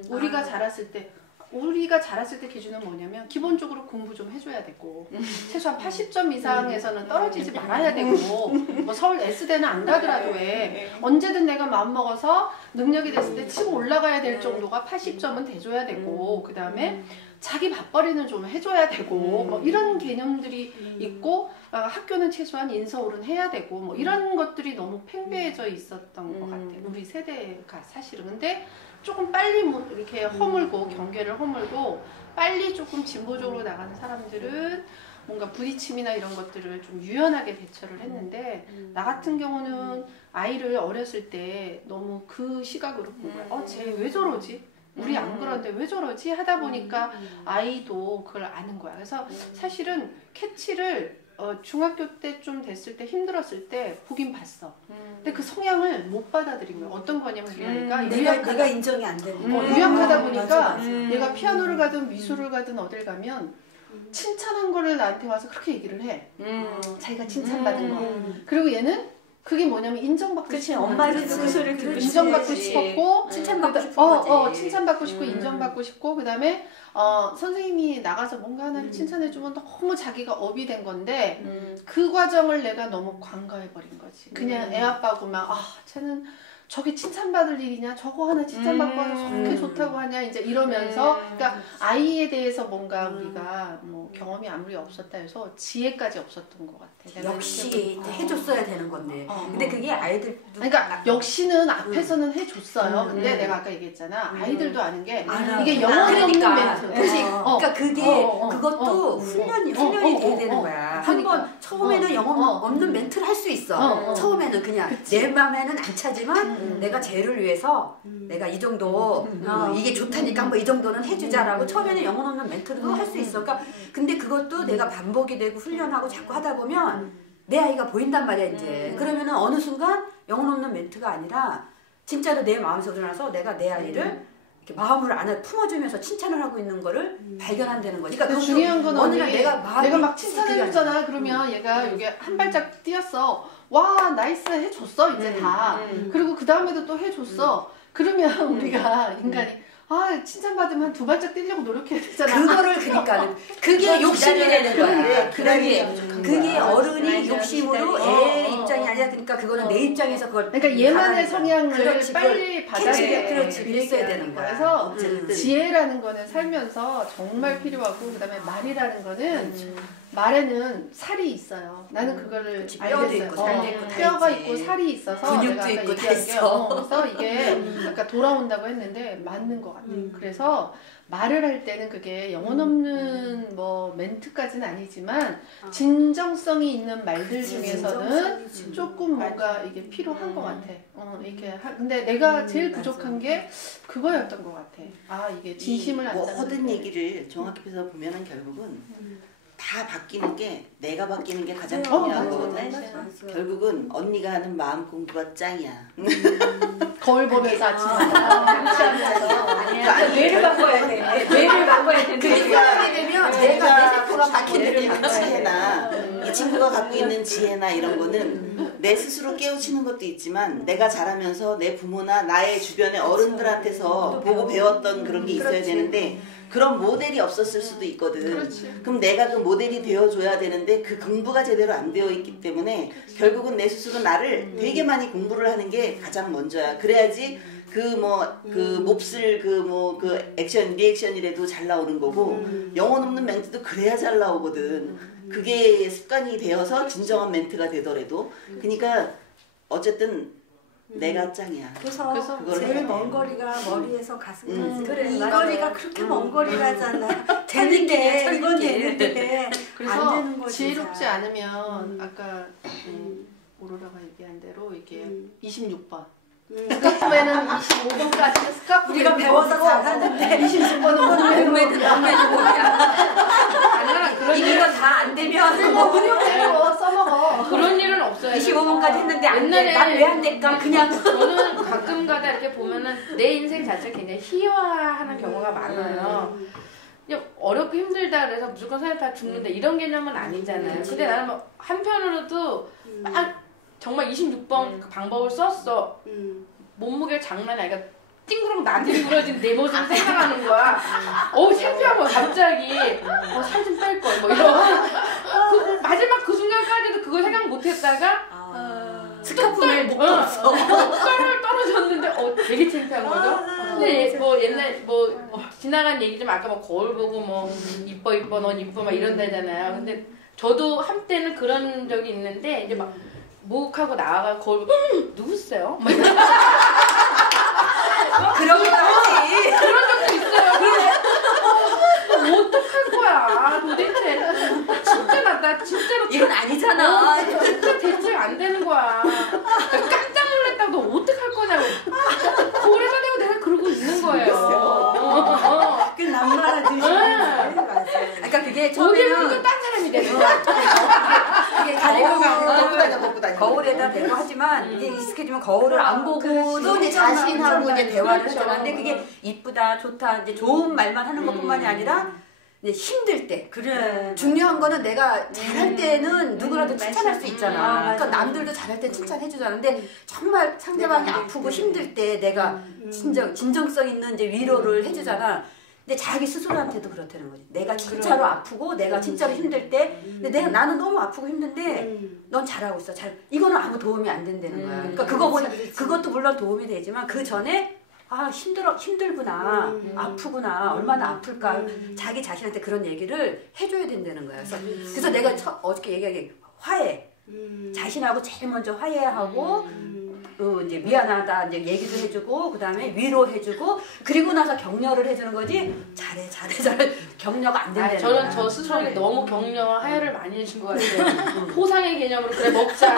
우리가 자랐을 때 기준은 뭐냐면 기본적으로 공부 좀 해줘야 되고 최소한 80점 이상에서는 떨어지지 말아야 되고 뭐 서울 S대는 안 가더라도 왜 언제든 내가 마음먹어서 능력이 됐을 때 치고 올라가야 될 정도가 80점은 돼줘야 되고 그 다음에 자기 밥벌이는 좀 해줘야 되고 뭐 이런 개념들이 있고 학교는 최소한 인서울은 해야 되고 뭐 이런 것들이 너무 팽배해져 있었던 것 같아요. 우리 세대가 사실은. 근데 조금 빨리 이렇게 허물고 경계를 허물고 빨리 조금 진보적으로 나가는 사람들은 뭔가 부딪힘이나 이런 것들을 좀 유연하게 대처를 했는데 나 같은 경우는 아이를 어렸을 때 너무 그 시각으로 본 거야. 쟤 왜 저러지? 우리 안 그런데 왜 저러지? 하다 보니까 아이도 그걸 아는 거야. 그래서 사실은 캐치를 중학교 때쯤 됐을 때 힘들었을 때 보긴 봤어. 근데 그 성향을 못 받아들인 거야. 어떤 거냐면 내가 인정이 안 되는 거야. 유약하다 보니까 얘가 피아노를 가든 미술을 가든 어딜 가면 칭찬한 거를 나한테 와서 그렇게 얘기를 해. 자기가 칭찬받은 거. 그리고 얘는 그게 뭐냐면 인정받고 싶은 엄마는 그 소리를 듣고 인정받고 싶었고 칭찬받고 싶고 칭찬받고 싶고 인정받고 싶고 그다음에 선생님이 나가서 뭔가 하나를 칭찬해주면 너무 자기가 업이 된 건데 그 과정을 내가 너무 관가해버린 거지. 그냥 애 아빠고 막 쟤는 저게 칭찬받을 일이냐 저거 하나 칭찬받고 와서 저렇게 좋다고 하냐 이제 이러면서 그러니까 아이에 대해서 뭔가 우리가 뭐 경험이 아무리 없었다 해서 지혜까지 없었던 것 같아. 역시 해줬어야 되는 건데 근데 그게 아이들 그러니까 역시는 앞에서는 해줬어요. 근데 내가 아까 얘기했잖아 아이들도 아는 게 이게 영혼이 없는 멘트. 그러니까 그게 그것도 훈련이 돼야 되는 거야. 한번 처음에는 영혼 없는 멘트를 할 수 있어. 처음에는 그냥 내 마음에는 안 차지만 내가 쟤를 위해서 내가 이 정도 이게 좋다니까 한번 이 정도는 해주자라고 처음에는 영혼 없는 멘트도 할 수 있어. 그러니까 근데 그것도 내가 반복이 되고 훈련하고 자꾸 하다 보면 내 아이가 보인단 말이야 이제. 그러면은 어느 순간 영혼 없는 멘트가 아니라 진짜로 내 마음에서 일어나서 내가 내 아이를 이렇게 마음을 안에 품어주면서 칭찬을 하고 있는 거를 발견한다는 거지. 그러니까 중요한 건 어느 날 내가 막 칭찬해줬잖아. 그러면 얘가 여기 한 발짝 뛰었어. 와 나이스 해줬어 이제 다. 그리고 그 다음에도 또 해줬어. 그러면 우리가 인간이 칭찬받으면 한 2발짝 뛰려고 노력해야 되잖아. 그거를 그러니까 그게 욕심이 되는 거야. 그게 어른이 욕심으로 애 입장이 아니라 그러니까 그거는 내 입장에서 그걸 그러니까 얘만의 성향을 빨리 받아들여야 그랬어야 되는 거야. 그래서 지혜라는 거는 살면서 정말 필요하고 그다음에 말이라는 거는 말에는 살이 있어요. 나는 그거를 뼈도 있고 살도 있고 뼈가 있고 살이 있어서 근육도 있고 다 있어. 그래서 이게 약간 돌아온다고 했는데 맞는 것 같아요. 그래서 말을 할 때는 그게 영혼 없는 뭐 멘트까지는 아니지만 진정성이 있는 말들 중에서는 조금 뭔가 이게 필요한 것 같아. 근데 내가 제일 부족한 게 그거였던 것 같아. 이게 진심을 안다는 모든 얘기를 종합해서 보면은 결국은 다 바뀌는 게 내가 바뀌는 게 가장 중요한 거거든. 결국은 언니가 하는 마음 공부가 짱이야. 거울 보면서 뇌를 바꿔야 돼. 뇌를 바꿔야 돼. 그러니까 되면 내가 내 세포가 바뀌는 지혜나 이 친구가 갖고 있는 지혜나 이런 거는 내 스스로 깨우치는 것도 있지만 내가 자라면서 내 부모나 나의 주변의 어른들한테서 보고 배웠던 그런 게 있어야 되는데 그런 모델이 없었을 수도 있거든. 그럼 내가 그 모델이 되어줘야 되는데 그 공부가 제대로 안 되어 있기 때문에 결국은 내 스스로 나를 되게 많이 공부를 하는 게 가장 먼저야. 그래야지 그 몹쓸 그 액션 리액션이라도 잘 나오는 거고 영혼 없는 멘트도 그래야 잘 나오거든. 그게 습관이 되어서 진정한 멘트가 되더라도. 그러니까 어쨌든 내가 짱이야. 그래서 제일 먼 거리가 머리에서 가슴까지. 그래, 이 거리가 그렇게 먼 거리라잖아. 되는데 이건 되는데 그래서 안 되는 거지. 지혜롭지 않으면 아까 오로라가 얘기한 대로 이게 26번. 스카프맨은 25번까지 스카프 우리가 배워서 잘하는데 26번은 몸매는 이거 다 안 되면 써먹어. 그런 일은 없어요. 25분까지 했는데 안 돼. 옛날에 난 왜 안 될까? 그냥 저는 가끔가다 이렇게 보면은 내 인생 자체가 굉장히 희화하는 경우가 많아요. 그냥 어렵고 힘들다 그래서 무조건 사람 다 죽는다 이런 개념은 아니잖아요. 근데 나는 막 한편으로도 막 정말 26번 그 방법을 썼어. 몸무게 장난이 아니라 찡그렁 나뒹굴어진 내 모습을 생각하는 거야. 창피한 거야 갑자기. 살 좀 뺄 걸 뭐 이런. 마지막 그 순간까지도 그걸 생각 못했다가 스카프를 못 벗어. 숟가락을 떨어졌는데 되게 창피한 거죠. 근데 옛날 지나간 얘기 좀 아까 거울 보고 이뻐 넌 이뻐 막 이런다잖아요. 근데 저도 한때는 그런 적이 있는데 이제 막 목하고 나와가 거울 보고 누구세요? 그러기도 하지. 그런 적도 있어요. 그래서 어떡할 거야 도대체. 진짜 나 진짜로 이건 아니잖아. 진짜 대책 안 되는 거야. 깜짝 놀랐다고 너 어떡할 거냐고. 그래서 내가 그러고 있는 거예요. 그 남말하듯이. 그러니까 그게 어딜 보니까 처음에는 딴 사람이 되는 거야. 먹고 다니고 거울에다 대고 하지만 이제 익숙해지면 거울을 안 보고도 이제 자신하고 이제 대화를 하잖아. 근데 그게 이쁘다, 좋다, 이제 좋은 말만 하는 것뿐만이 아니라 이제 힘들 때. 그래. 중요한 거는 내가 잘할 때는 누구라도 칭찬할 수 있잖아. 그러니까 남들도 잘할 때 칭찬해 주잖아. 근데 정말 상대방이 아프고 힘들 때 내가 진정성 있는 이제 위로를 해주잖아. 근데 자기 스스로한테도 그렇다는 거지. 내가 진짜로 아프고 내가 진짜로 힘들 때 근데 나는 너무 아프고 힘든데 넌 잘하고 있어. 이거는 아무 도움이 안 된다는 거야. 그러니까 그것도 물론 도움이 되지만 그 전에 힘들구나, 아프구나, 얼마나 아플까 자기 자신한테 그런 얘기를 해줘야 된다는 거야. 그래서 내가 어저께 얘기하기 화해, 자신하고 제일 먼저 화해하고 이제 미안하다 이제 얘기도 해주고 그 다음에 위로해주고 그리고 나서 격려를 해주는 거지. 잘해 격려가 안 된다는 거야. 저는 저 스스로에게 너무 격려와 하야를 많이 해준 것 같아요. 포상의 개념으로 그래 먹자.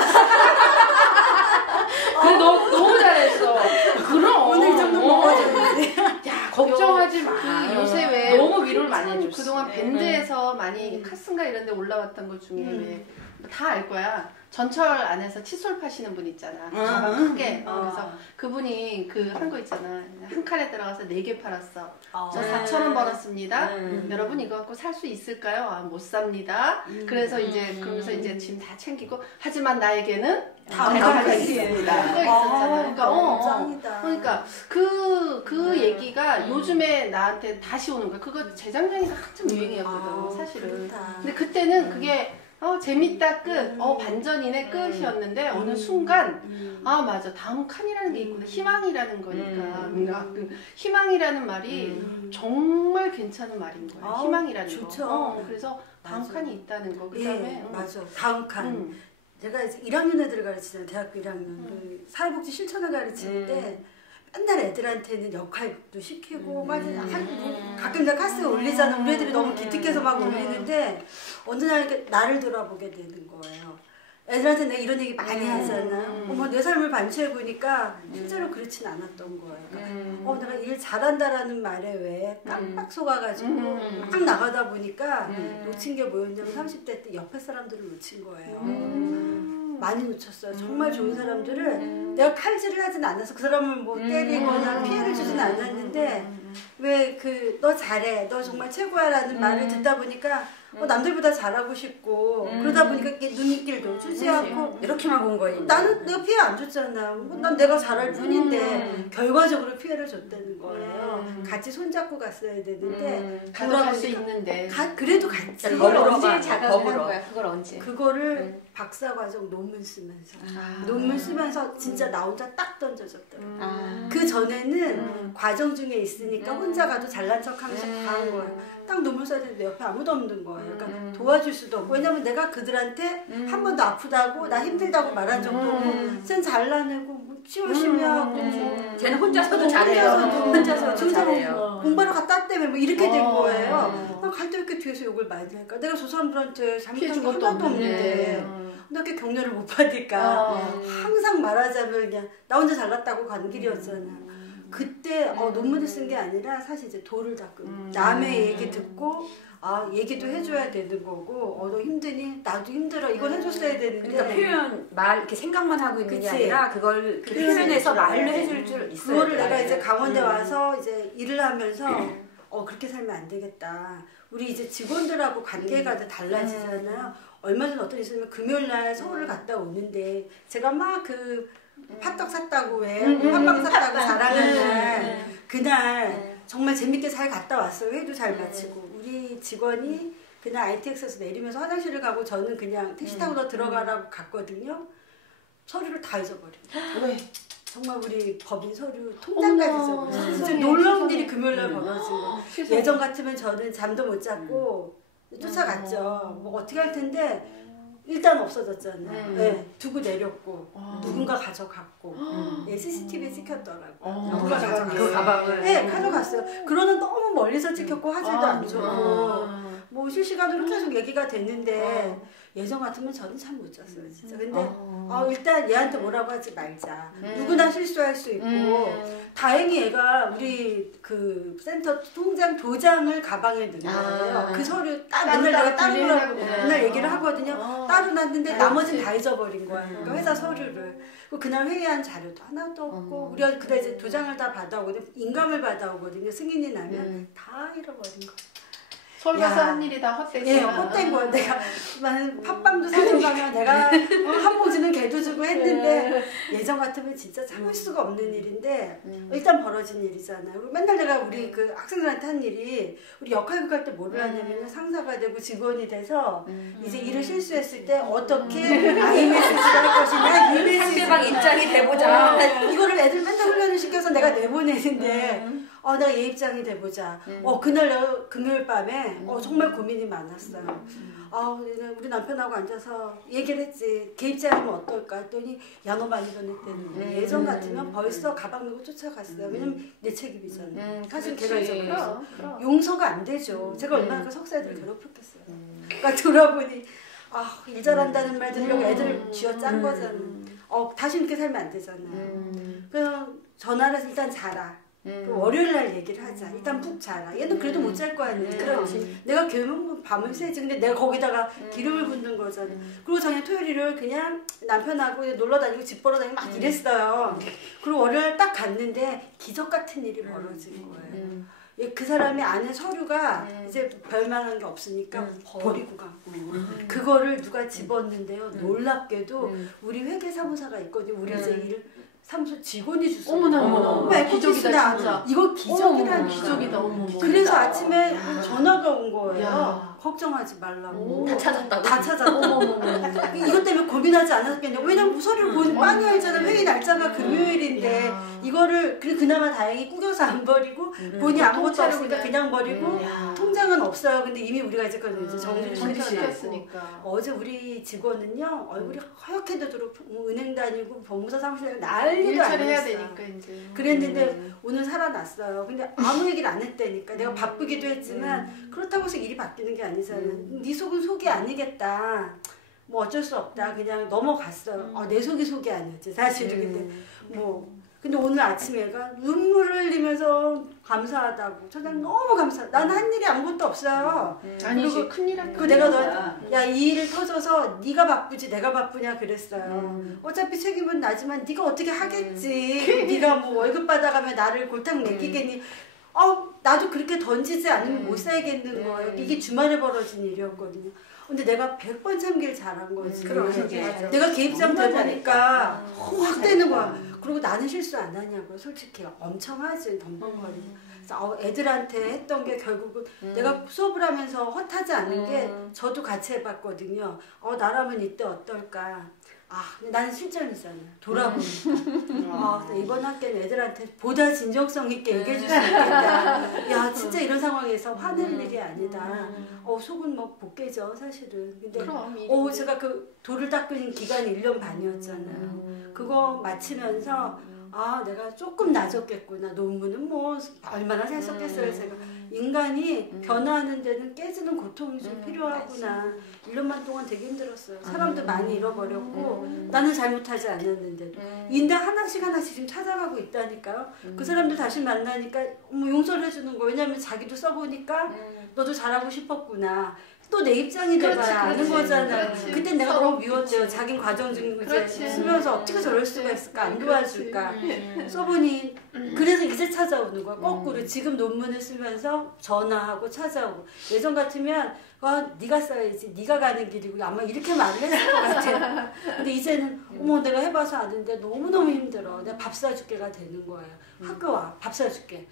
그래 너무 잘했어. 그럼 오늘 정도 먹어줬는데. 야 걱정하지 마. 요새 왜 너무 위로를 많이 해줬어. 그동안 밴드에서 많이 카슨가 이런 데 올라왔던 것 중에 왜 다 알 거야. 전철 안에서 칫솔 파시는 분 있잖아. 가방 크게. 그래서 그분이 그 한 거 있잖아. 한 칸에 들어가서 4개 팔았어. 저 4,000원 벌었습니다. 여러분 이거 갖고 살 수 있을까요? 아, 못 삽니다. 그래서 이제 그러면서 이제 짐 다 챙기고 하지만 나에게는 다음까지 있습니다. 그거 있었잖아. 짱이다. 그러니까 그 얘기가 요즘에 나한테 다시 오는 거야. 그거 재작년인가 한참 유행이었거든, 사실은. 그렇다. 근데 그때는 그게 재밌다 끝, 반전이네 끝이었는데 어느 순간 아 맞아 다음 칸이라는 게 있구나. 희망이라는 거니까 그 희망이라는 말이 정말 괜찮은 말인 거야. 희망이라는 좋죠. 거. 그래서 다음 칸이 있다는 거. 그다음에 맞아. 다음 칸. 제가 이제 1학년 애들을 가르치잖아요. 대학교 1학년. 그 사회복지 실천을 가르칠 때 맨날 애들한테는 역할도 시키고 막 가끔 내가 카스에 올리잖아. 우리 애들이 너무 기특해서 막 올리는데 어느 날 이렇게 나를 돌아보게 되는 거예요. 애들한테 내가 이런 얘기 많이 하잖아. 내 삶을 반추해보니까 실제로 그렇진 않았던 거예요. 그러니까 내가 일 잘한다라는 말에 왜 깜빡 속아가지고 막 나가다 보니까 놓친 게 뭐였냐면 30대 때 옆에 사람들을 놓친 거예요. 많이 놓쳤어요. 정말 좋은 사람들을 내가 칼질을 하진 않아서 그 사람을 뭐 때리거나 피해를 주진 않았는데 왜 너 잘해, 너 정말 최고야라는 말을 듣다 보니까 남들보다 잘하고 싶고 그러다 보니까 눈길도 주지 않고 이렇게만 본 거니 나는 내가 피해 안 줬잖아. 난 내가 잘할 뿐인데 결과적으로 피해를 줬다는 거예요. 같이 손잡고 갔어야 되는데 가져갈 수 있는데 그래도 같이 그걸 언제 자각을 한 거야? 그걸 언제? 그거를 박사과정 논문 쓰면서 논문 쓰면서 진짜 나 혼자 딱 던져줬더라고요. 그 전에는 과정 중에 있으니까 혼자 가도 잘난 척하면서 다 한 거예요. 딱 논문 써야 되는데 옆에 아무도 없는 거예요. 그러니까 도와줄 수도 없고 왜냐면 내가 그들한테 한 번도 아프다고 나 힘들다고 말한 적도 없고 쟤는 잘라내고 열심히 하고 쟤는 혼자서도 잘해요. 혼자서도 잘해요. 공부하러 갔다 왔다며 뭐 이렇게 된 거예요. 난 갈 때 이렇게 뒤에서 욕을 많이 할까? 내가 저 사람들한테 잘못한 게 하나도 없는데 나 이렇게 격려를 못 받을까? 항상 말하자면 그냥 나 혼자 잘났다고 간 길이었잖아. 그때 논문을 쓴 게 아니라 사실 이제 돌을 닦은 남의 얘기 듣고 얘기도 해줘야 되는 거고 너 힘드니? 나도 힘들어. 이걸 해줬어야 되는데 그러니까 표현, 말 이렇게 생각만 하고 있는 게 아니라 그걸 표현해서 말로 해줄 줄 있어야 그거를 내가 이제 강원대 와서 이제 일을 하면서 그렇게 살면 안 되겠다. 우리 이제 직원들하고 관계가 달라지잖아요. 얼마 전에 어떤 있으면 금요일 날 서울을 갔다 오는데 제가 막 그 팥떡 샀다고 왜 팥빵 샀다고 자랑하는 날 그날 정말 재밌게 잘 갔다 왔어요. 회도 잘 마치고 우리 직원이 그날 ITX에서 내리면서 화장실을 가고 저는 그냥 택시 타고 너 들어가라고 갔거든요. 서류를 다 잊어버린 거예요. 왜? 정말 우리 법인 서류 통장까지 잊어버렸어요. 진짜 놀라운 일이 금요일날 벌어진 거예요. 예전 같으면 저는 잠도 못 잤고 쫓아갔죠. 뭐 어떻게 할 텐데 일단 없어졌잖아요. 네, 두고 내렸고 누군가 가져갔고 CCTV에 찍혔더라고요. 누가 가져갔어요. 가방을. 네, 가져갔어요. 그러는 너무 멀리서 찍혔고 화질도 안 좋고 뭐 실시간으로 계속 얘기가 됐는데 예전 같으면 저는 참 못 잤어요 진짜. 근데 일단 얘한테 뭐라고 하지 말자. 누구나 실수할 수 있고 다행히 얘가 우리 그 센터 통장 도장을 가방에 넣은 거예요. 그 서류 딱 맨날 내가 따로 놔고 맨날 얘기를 하거든요. 따로 놨는데 나머지는 다 잊어버린 거예요. 그러니까 회사 서류를. 그날 회의한 자료도 하나도 없고 우리가 그다 이제 도장을 다 받아오거든요. 인감을 받아오거든요. 승인이 나면 다 잃어버린 거예요. 서울 가서 한 일이 다 헛되지. 예, 헛된 거야. 내가 팥빵도 사줘가면 내가 한 봉지는 걔도 주고 했는데 예전 같으면 진짜 참을 수가 없는 일인데 일단 벌어진 일이잖아요. 그리고 맨날 내가 우리 그 학생들한테 한 일이 우리 역할극 할 때 뭐를 하냐면 상사가 되고 직원이 돼서 이제 일을 실수했을 때 어떻게 아이메시지를 할 것이냐 상대방 입장이 돼보자. 이거를 애들 맨날 훈련을 시켜서 내가 내보내는데 내가 얘 입장이 돼보자. 그날 내가 금요일 밤에 정말 고민이 많았어요. 우리 남편하고 앉아서 얘기를 했지. 걔 입장이면 어떨까 했더니 야 너 많이 변했다는 예전 같으면 벌써 가방 메고 쫓아갔어요. 왜냐면 내 책임이잖아요. 사실 걔가 잊어버렸어. 용서가 안 되죠. 제가 얼마나 그 석사애들 괴롭혔겠어요. 그러니까 돌아보니 일 잘한다는 말 들으려고 애들을 쥐어짠 거잖아. 다시 이렇게 살면 안 되잖아요. 그냥 전화를 해서 일단 자라. 월요일 날 얘기를 하자. 일단 푹 자라. 얘는 그래도 못 잘 거 아니에요. 그렇지. 내가 괴면 밤을 새지. 근데 내가 거기다가 기름을 붓는 거잖아. 그리고 저녁 토요일을 그냥 남편하고 놀러 다니고 집 보러 다니고 막 이랬어요. 그리고 월요일 딱 갔는데 기적 같은 일이 벌어진 거예요. 그 사람이 아는 서류가 이제 별만한 게 없으니까 버리고 가고 그거를 누가 집었는데요. 놀랍게도 우리 회계사무사가 있거든요. 우리 이제 일 사무소 직원이 줬어요. 어머나 기적이다 진짜. 이거 기적이라니. 기적이다. 그래서 아침에 전화가 온 거예요. 걱정하지 말라고. 다 찾았다고? 다 찾았고. 이것 때문에 고민하지 않았겠냐. 왜냐면 서류를 보니 빤히 알잖아. 회의 날짜가 금요일인데 이거를 그나마 다행히 꾸겨서 안 버리고 본이 아무것도 없으니까 그냥 버리고 통장은 없어요. 근데 이미 우리가 이제 정리를 시켰으니까. 어제 우리 직원은요 얼굴이 허옇게 되도록 은행 다니고 법무사 사무실에 난리도 일처리해야 아니었어요. 되니까 이제. 그랬는데 오늘 살아났어요. 근데 아무 얘기를 안 했다니까. 내가 바쁘기도 했지만 그렇다고 해서 일이 바뀌는 게 아니잖아. 네 속은 속이 아니겠다. 뭐 어쩔 수 없다. 그냥 넘어갔어요. 내 속이 속이 아니었지 사실은. 근데 근데 오늘 아침에 얘가 눈물을 흘리면서 감사하다고. 저는 너무 감사하다. 난 한 일이 아무것도 없어요. 아니지 큰일 한 그 내가 이 일 터져서 네가 바쁘지 내가 바쁘냐 그랬어요. 어차피 책임은 나지만 네가 어떻게 하겠지. 네가 뭐 월급 받아가면 나를 골탕 먹이겠니. 나도 그렇게 던지지 않으면 못 살겠는 거예요. 이게 주말에 벌어진 일이었거든요. 근데 내가 100번 참기를 잘한 거지. 내가 개입장 되보니까 확 되는 거야. 그리고 나는 실수 안 하냐고요. 솔직히 엄청 하지. 덤벙거리고. 그래서 애들한테 했던 게 결국은 내가 수업을 하면서 헛하지 않은 게 저도 같이 해봤거든요. 나라면 이때 어떨까. 근데 나는 실전이잖아. 돌아보니까. 이번 학기는 애들한테 보다 진정성 있게 얘기해 줄 수 있겠다. 야, 진짜 이런 상황에서 화낼 일이 아니다. 속은 못 깨져, 사실은. 근데, 제가 그 돌을 닦은 기간이 1년 반이었잖아요. 그거 마치면서, 내가 조금 나아졌겠구나. 논문은 뭐, 얼마나 잘 썼겠어요, 제가. 인간이 변화하는 데는 깨지는 고통이 좀 필요하구나. 1년만 동안 되게 힘들었어요. 사람도 많이 잃어버렸고 나는 잘못하지 않았는데도 인당 하나씩 지금 찾아가고 있다니까요. 그 사람들 다시 만나니까 용서를 해주는 거. 왜냐면 자기도 써보니까 너도 잘하고 싶었구나. 또 내 입장이 돼봐야 아는 거잖아. 그때 내가 너무 미웠죠. 자긴 과정 중 이제 쓰면서 어떻게 저럴 수가 있을까? 안 도와줄까? 써보니 그래서 이제 찾아오는 거야. 거꾸로 지금 논문을 쓰면서 전화하고 찾아오고. 예전 같으면 네가 써야지. 네가 가는 길이고 아마 이렇게 말을 했을 것 같아. 근데 이제는 내가 해봐서 아는데 너무너무 힘들어. 내가 밥 사줄게가 되는 거예요. 학교 와. 밥 사줄게.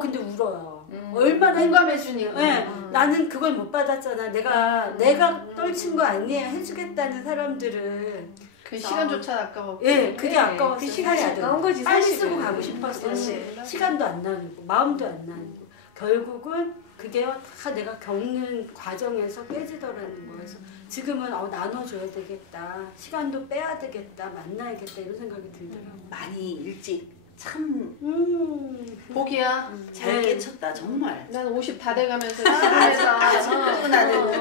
근데 울어요. 얼마나 공감해주니까. 네, 나는 그걸 못 받았잖아. 내가 떨친 거 아니에요. 해주겠다는 사람들을. 그 시간조차 아까워. 그게 아까웠어. 그 시간이 아까운 거지. 빨리 쓰고 가고 싶었어. 시간도 안 나누고 마음도 안 나누고. 결국은 그게 다 내가 겪는 과정에서 깨지더라는 거예요. 그래서 지금은 나눠줘야 되겠다. 시간도 빼야 되겠다. 만나야겠다. 이런 생각이 들더라고요. 많이 일찍 참 복이야. 잘 깨쳤다 정말. 난 50 다 돼가면서 지금에서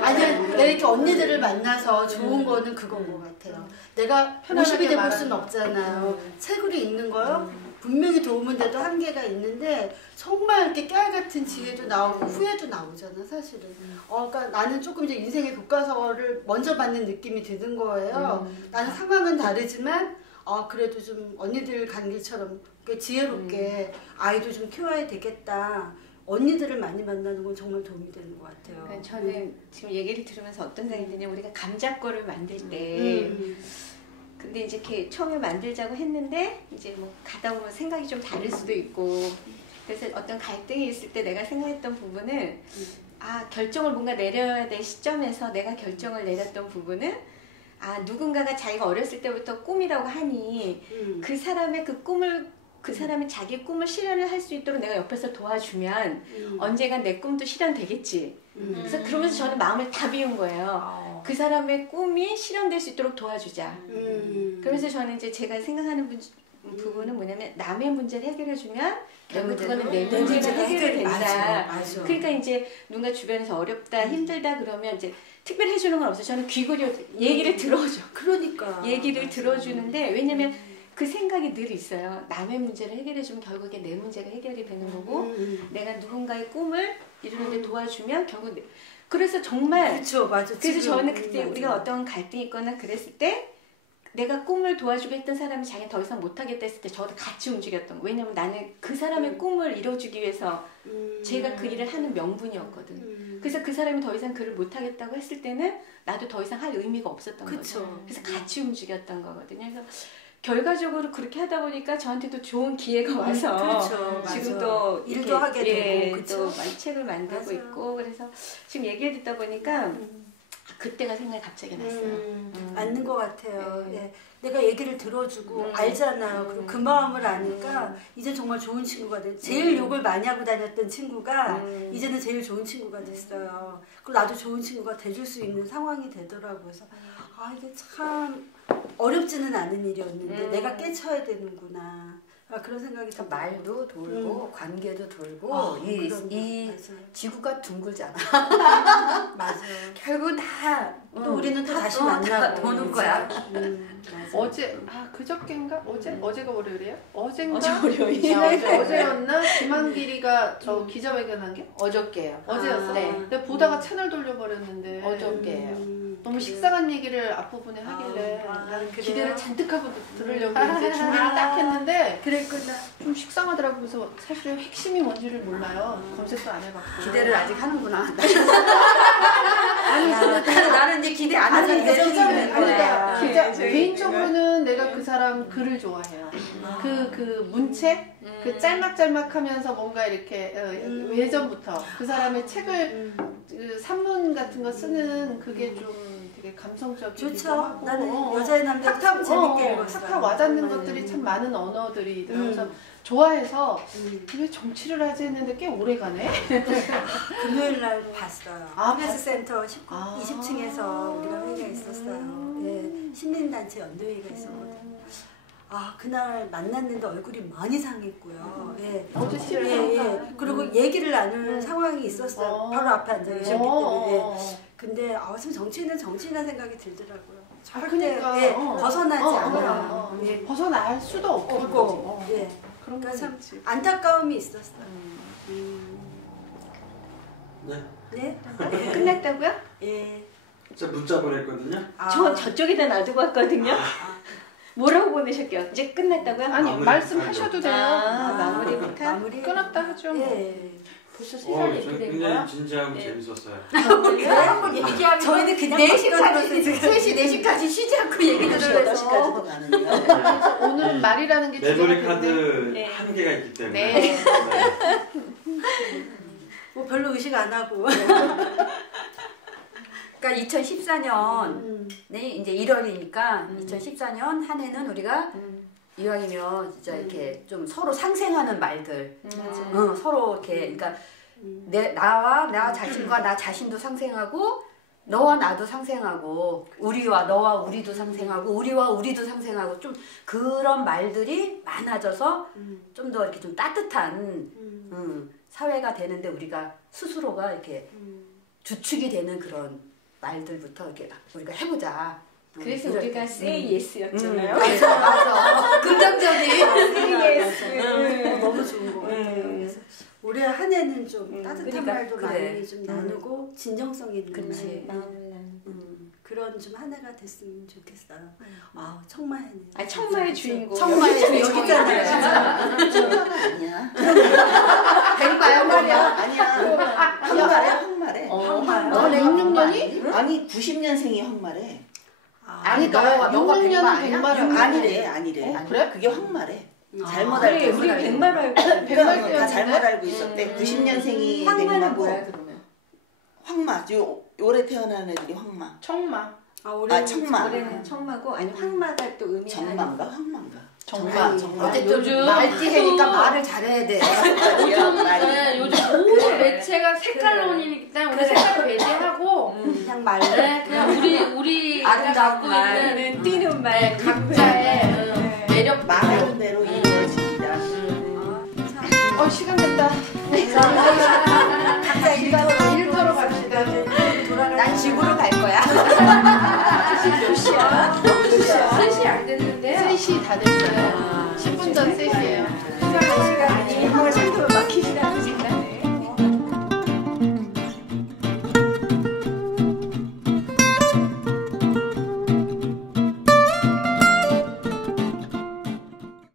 아니야. 내가 이렇게 언니들을 만나서 좋은 거는 그건 것 같아요. 내가 50이 돼볼 수는 없잖아요. 책으로 읽는 거요. 분명히 도움은 돼도 한계가 있는데 정말 이렇게 깨알 같은 지혜도 나오고 후회도 나오잖아 사실은. 그러니까 나는 조금 이제 인생의 교과서를 먼저 받는 느낌이 드는 거예요. 나는 상황은 다르지만 그래도 좀 언니들 간 길처럼 지혜롭게 아이도 좀 키워야 되겠다. 언니들을 많이 만나는 건 정말 도움이 되는 것 같아요. 그러니까 저는 지금 얘기를 들으면서 어떤 생각이 드냐면 우리가 감자ቆ를 만들 때 근데 이제 이렇게 처음에 만들자고 했는데 이제 뭐 가다 보면 생각이 좀 다를 수도 있고 그래서 어떤 갈등이 있을 때 내가 생각했던 부분은 결정을 뭔가 내려야 될 시점에서 내가 결정을 내렸던 부분은 누군가가 자기가 어렸을 때부터 꿈이라고 하니 그 사람의 그 사람이 자기 꿈을 실현을 할 수 있도록 내가 옆에서 도와주면 언젠간 내 꿈도 실현되겠지. 그래서 그러면서 저는 마음을 다 비운 거예요. 그 사람의 꿈이 실현될 수 있도록 도와주자. 그러면서 저는 이제 제가 생각하는 부분은 뭐냐면 남의 문제를 해결해주면 결국 그거는 내 문제가 해결이 된다. 맞아. 그러니까 이제 누군가 주변에서 어렵다, 힘들다 그러면 이제 특별히 해주는 건 없어요. 저는 귀 기울여 얘기를 들어줘. 그러니까. 얘기를 들어주는데 왜냐면 그 생각이 늘 있어요. 남의 문제를 해결해주면 결국에 내 문제가 해결이 되는 거고 내가 누군가의 꿈을 이루는데 도와주면 결국 그래서 정말 그렇죠, 맞아. 그래서 저는 그때 우리가 어떤 갈등이 있거나 그랬을 때 내가 꿈을 도와주고 했던 사람이 자기는 더 이상 못하겠다 했을 때 저도 같이 움직였던 거. 왜냐면 나는 그 사람의 꿈을 이뤄주기 위해서 제가 그 일을 하는 명분이었거든. 그래서 그 사람이 더 이상 그를 못하겠다고 했을 때는 나도 더 이상 할 의미가 없었던 거죠. 그래서 같이 움직였던 거거든요. 그래서 결과적으로 그렇게 하다 보니까 저한테도 좋은 기회가 와서 그렇죠, 지금도 일도 하게 되고 또 책을 만들고 맞아. 있고 그래서 지금 얘기해 듣다 보니까 그때가 생각이 갑자기 났어요. 맞는 것 같아요. 예. 내가 얘기를 들어주고 알잖아요. 그리고 그 마음을 아니까 이제 정말 좋은 친구가 돼. 제일 욕을 많이 하고 다녔던 친구가 이제는 제일 좋은 친구가 됐어요. 그리고 나도 좋은 친구가 돼줄 수 있는 상황이 되더라고요. 그래서 이게 참 어렵지는 않은 일이었는데 내가 깨쳐야 되는구나. 그런 생각이 좀 말도 돌고 관계도 돌고 이 지구가 둥글잖아. 맞아요. 결국 다 또 우리는 또 다시 만나고 도는 거야. 어제 그저께인가 어제가 월요일이에요? 어젠가 월요일. 어제였나 김한길이가 저 기자회견한 게 어저께요. 어제였어. 네. 근데 보다가 채널 돌려버렸는데 어저께예요. 너무 식상한 얘기를 앞부분에 하길래 나는 그래요? 기대를 잔뜩 하고 들으려고 이제 준비를 딱 했는데 그랬구나. 좀 식상하더라고요. 그래서 사실 핵심이 뭔지를 몰라요. 검색도 안 해봤고. 기대를 아직 하는구나. 나는 이제 기대 안 하는 기자 개인적으로는 내가 그 사람 글을 좋아해요. 그 문책, 그 짤막짤막하면서 뭔가 이렇게 예전부터 그 사람의 책을 그 산문 같은 거 쓰는 그게 좀 되게 감성적이기도 좋죠. 하고 나는 여자의 남자 참 재밌게 읽었어요. 탁탁 와닿는 것들이 참 많은 언어들이 그래서 좋아해서 왜 정치를 하지 했는데 꽤 오래 가네. 금요일 날 봤어요. 봤어요? 센터 20층에서 우리가 회의가 있었어요. 예, 시민단체 연대회의가 있었거든요. 그날 만났는데 얼굴이 많이 상했고요. 예. 어제 그리고 얘기를 나눌 상황이 있었어요. 바로 앞에 앉아 계셨기 때문에. 근데 선생님 정치인은 정치인이라는 생각이 들더라고요. 절대 벗어나지 않아요. 벗어날 수도 없고. 그런 그러니까 참 있지. 안타까움이 있었어요. 네. 네? 끝났다고요? 예. 제가 문자 보냈거든요. 저쪽에다 놔두고 왔거든요. 뭐라고 보내셨게요? 이제 끝났다고요? 아니 마무리 말씀하셔도 돼요. 마무리부터? 마무리 끊었다 하죠. 예. 벌써 세상이 이렇게 된 거야? 굉장히 진지하고 재밌었어요. 그래 한번 얘기하면 저희는 그냥 4시까지 3시 4시까지 쉬지 않고 얘기 들으면서 8시까지도 가는데요. 오늘은 말이라는 게 메모리 주제가 카드 네. 한계가 있기 때문에. 네. 뭐 별로 의식 안 하고. 그러니까 2014년에 이제 1월이니까 2014년 한 해는 우리가 이왕이면 진짜 이렇게 좀 서로 상생하는 말들, 서로 이렇게 그러니까 나와 나 자신과 나 자신도 상생하고 너와 나도 상생하고 우리와 너와 우리도 상생하고 우리와 우리도 상생하고 좀 그런 말들이 많아져서 좀 더 이렇게 좀 따뜻한 사회가 되는데 우리가 스스로가 이렇게 주축이 되는 그런 말들부터 이렇게 우리가 해보자. 그래서 우리가 say yes였잖아요. 맞아. 긍정적인. say yes. 너무 좋은 것 같아요. 그래서 올해 한 해는 좀 따뜻한 그러니까, 말도 그래. 많이 좀 나누고 진정성 있는 그치. 말. 그런 좀 한 해가 됐으면 좋겠어요. 청마해네요. 청마의 주인공. 청마의 여기 있잖아요. 아니야. 백마요 말이야. 아니야. 황말해, 황말해. 황마요. 66년이? 아니 90년생이 황말해. 아니 너가 66년은 백마를 아니래. 그래? 그게 황말해. 잘못 그래, 알고 우리 있어. 백마로 알고 그러니까 다 잘못 알고 있었대. 90년생이 황마는 백마고 뭐야 그러면? 황마. 올해 태어난 애들이 황마. 청마. 청마. 올해는 청마고 아니 황마가 또 의미가 정마인가 황마인가? 정마. 어쨌든 요즘 말띠해니까 말을 잘해야 돼. 요즘 모든 매체가 색깔론이기 때문에 우리 색깔 배제하고 그냥 말. 그냥 우리 아름다운 갖고 말. 있는 뛰는 말 각자의 매력 말하는 대로 이루어지리라. 시간 됐다. 각자 일터로 갑시다. 난 집으로 갈 거야. 몇 시야? 3시 안 됐는데 3시 다 됐어요. 10분 전 3시.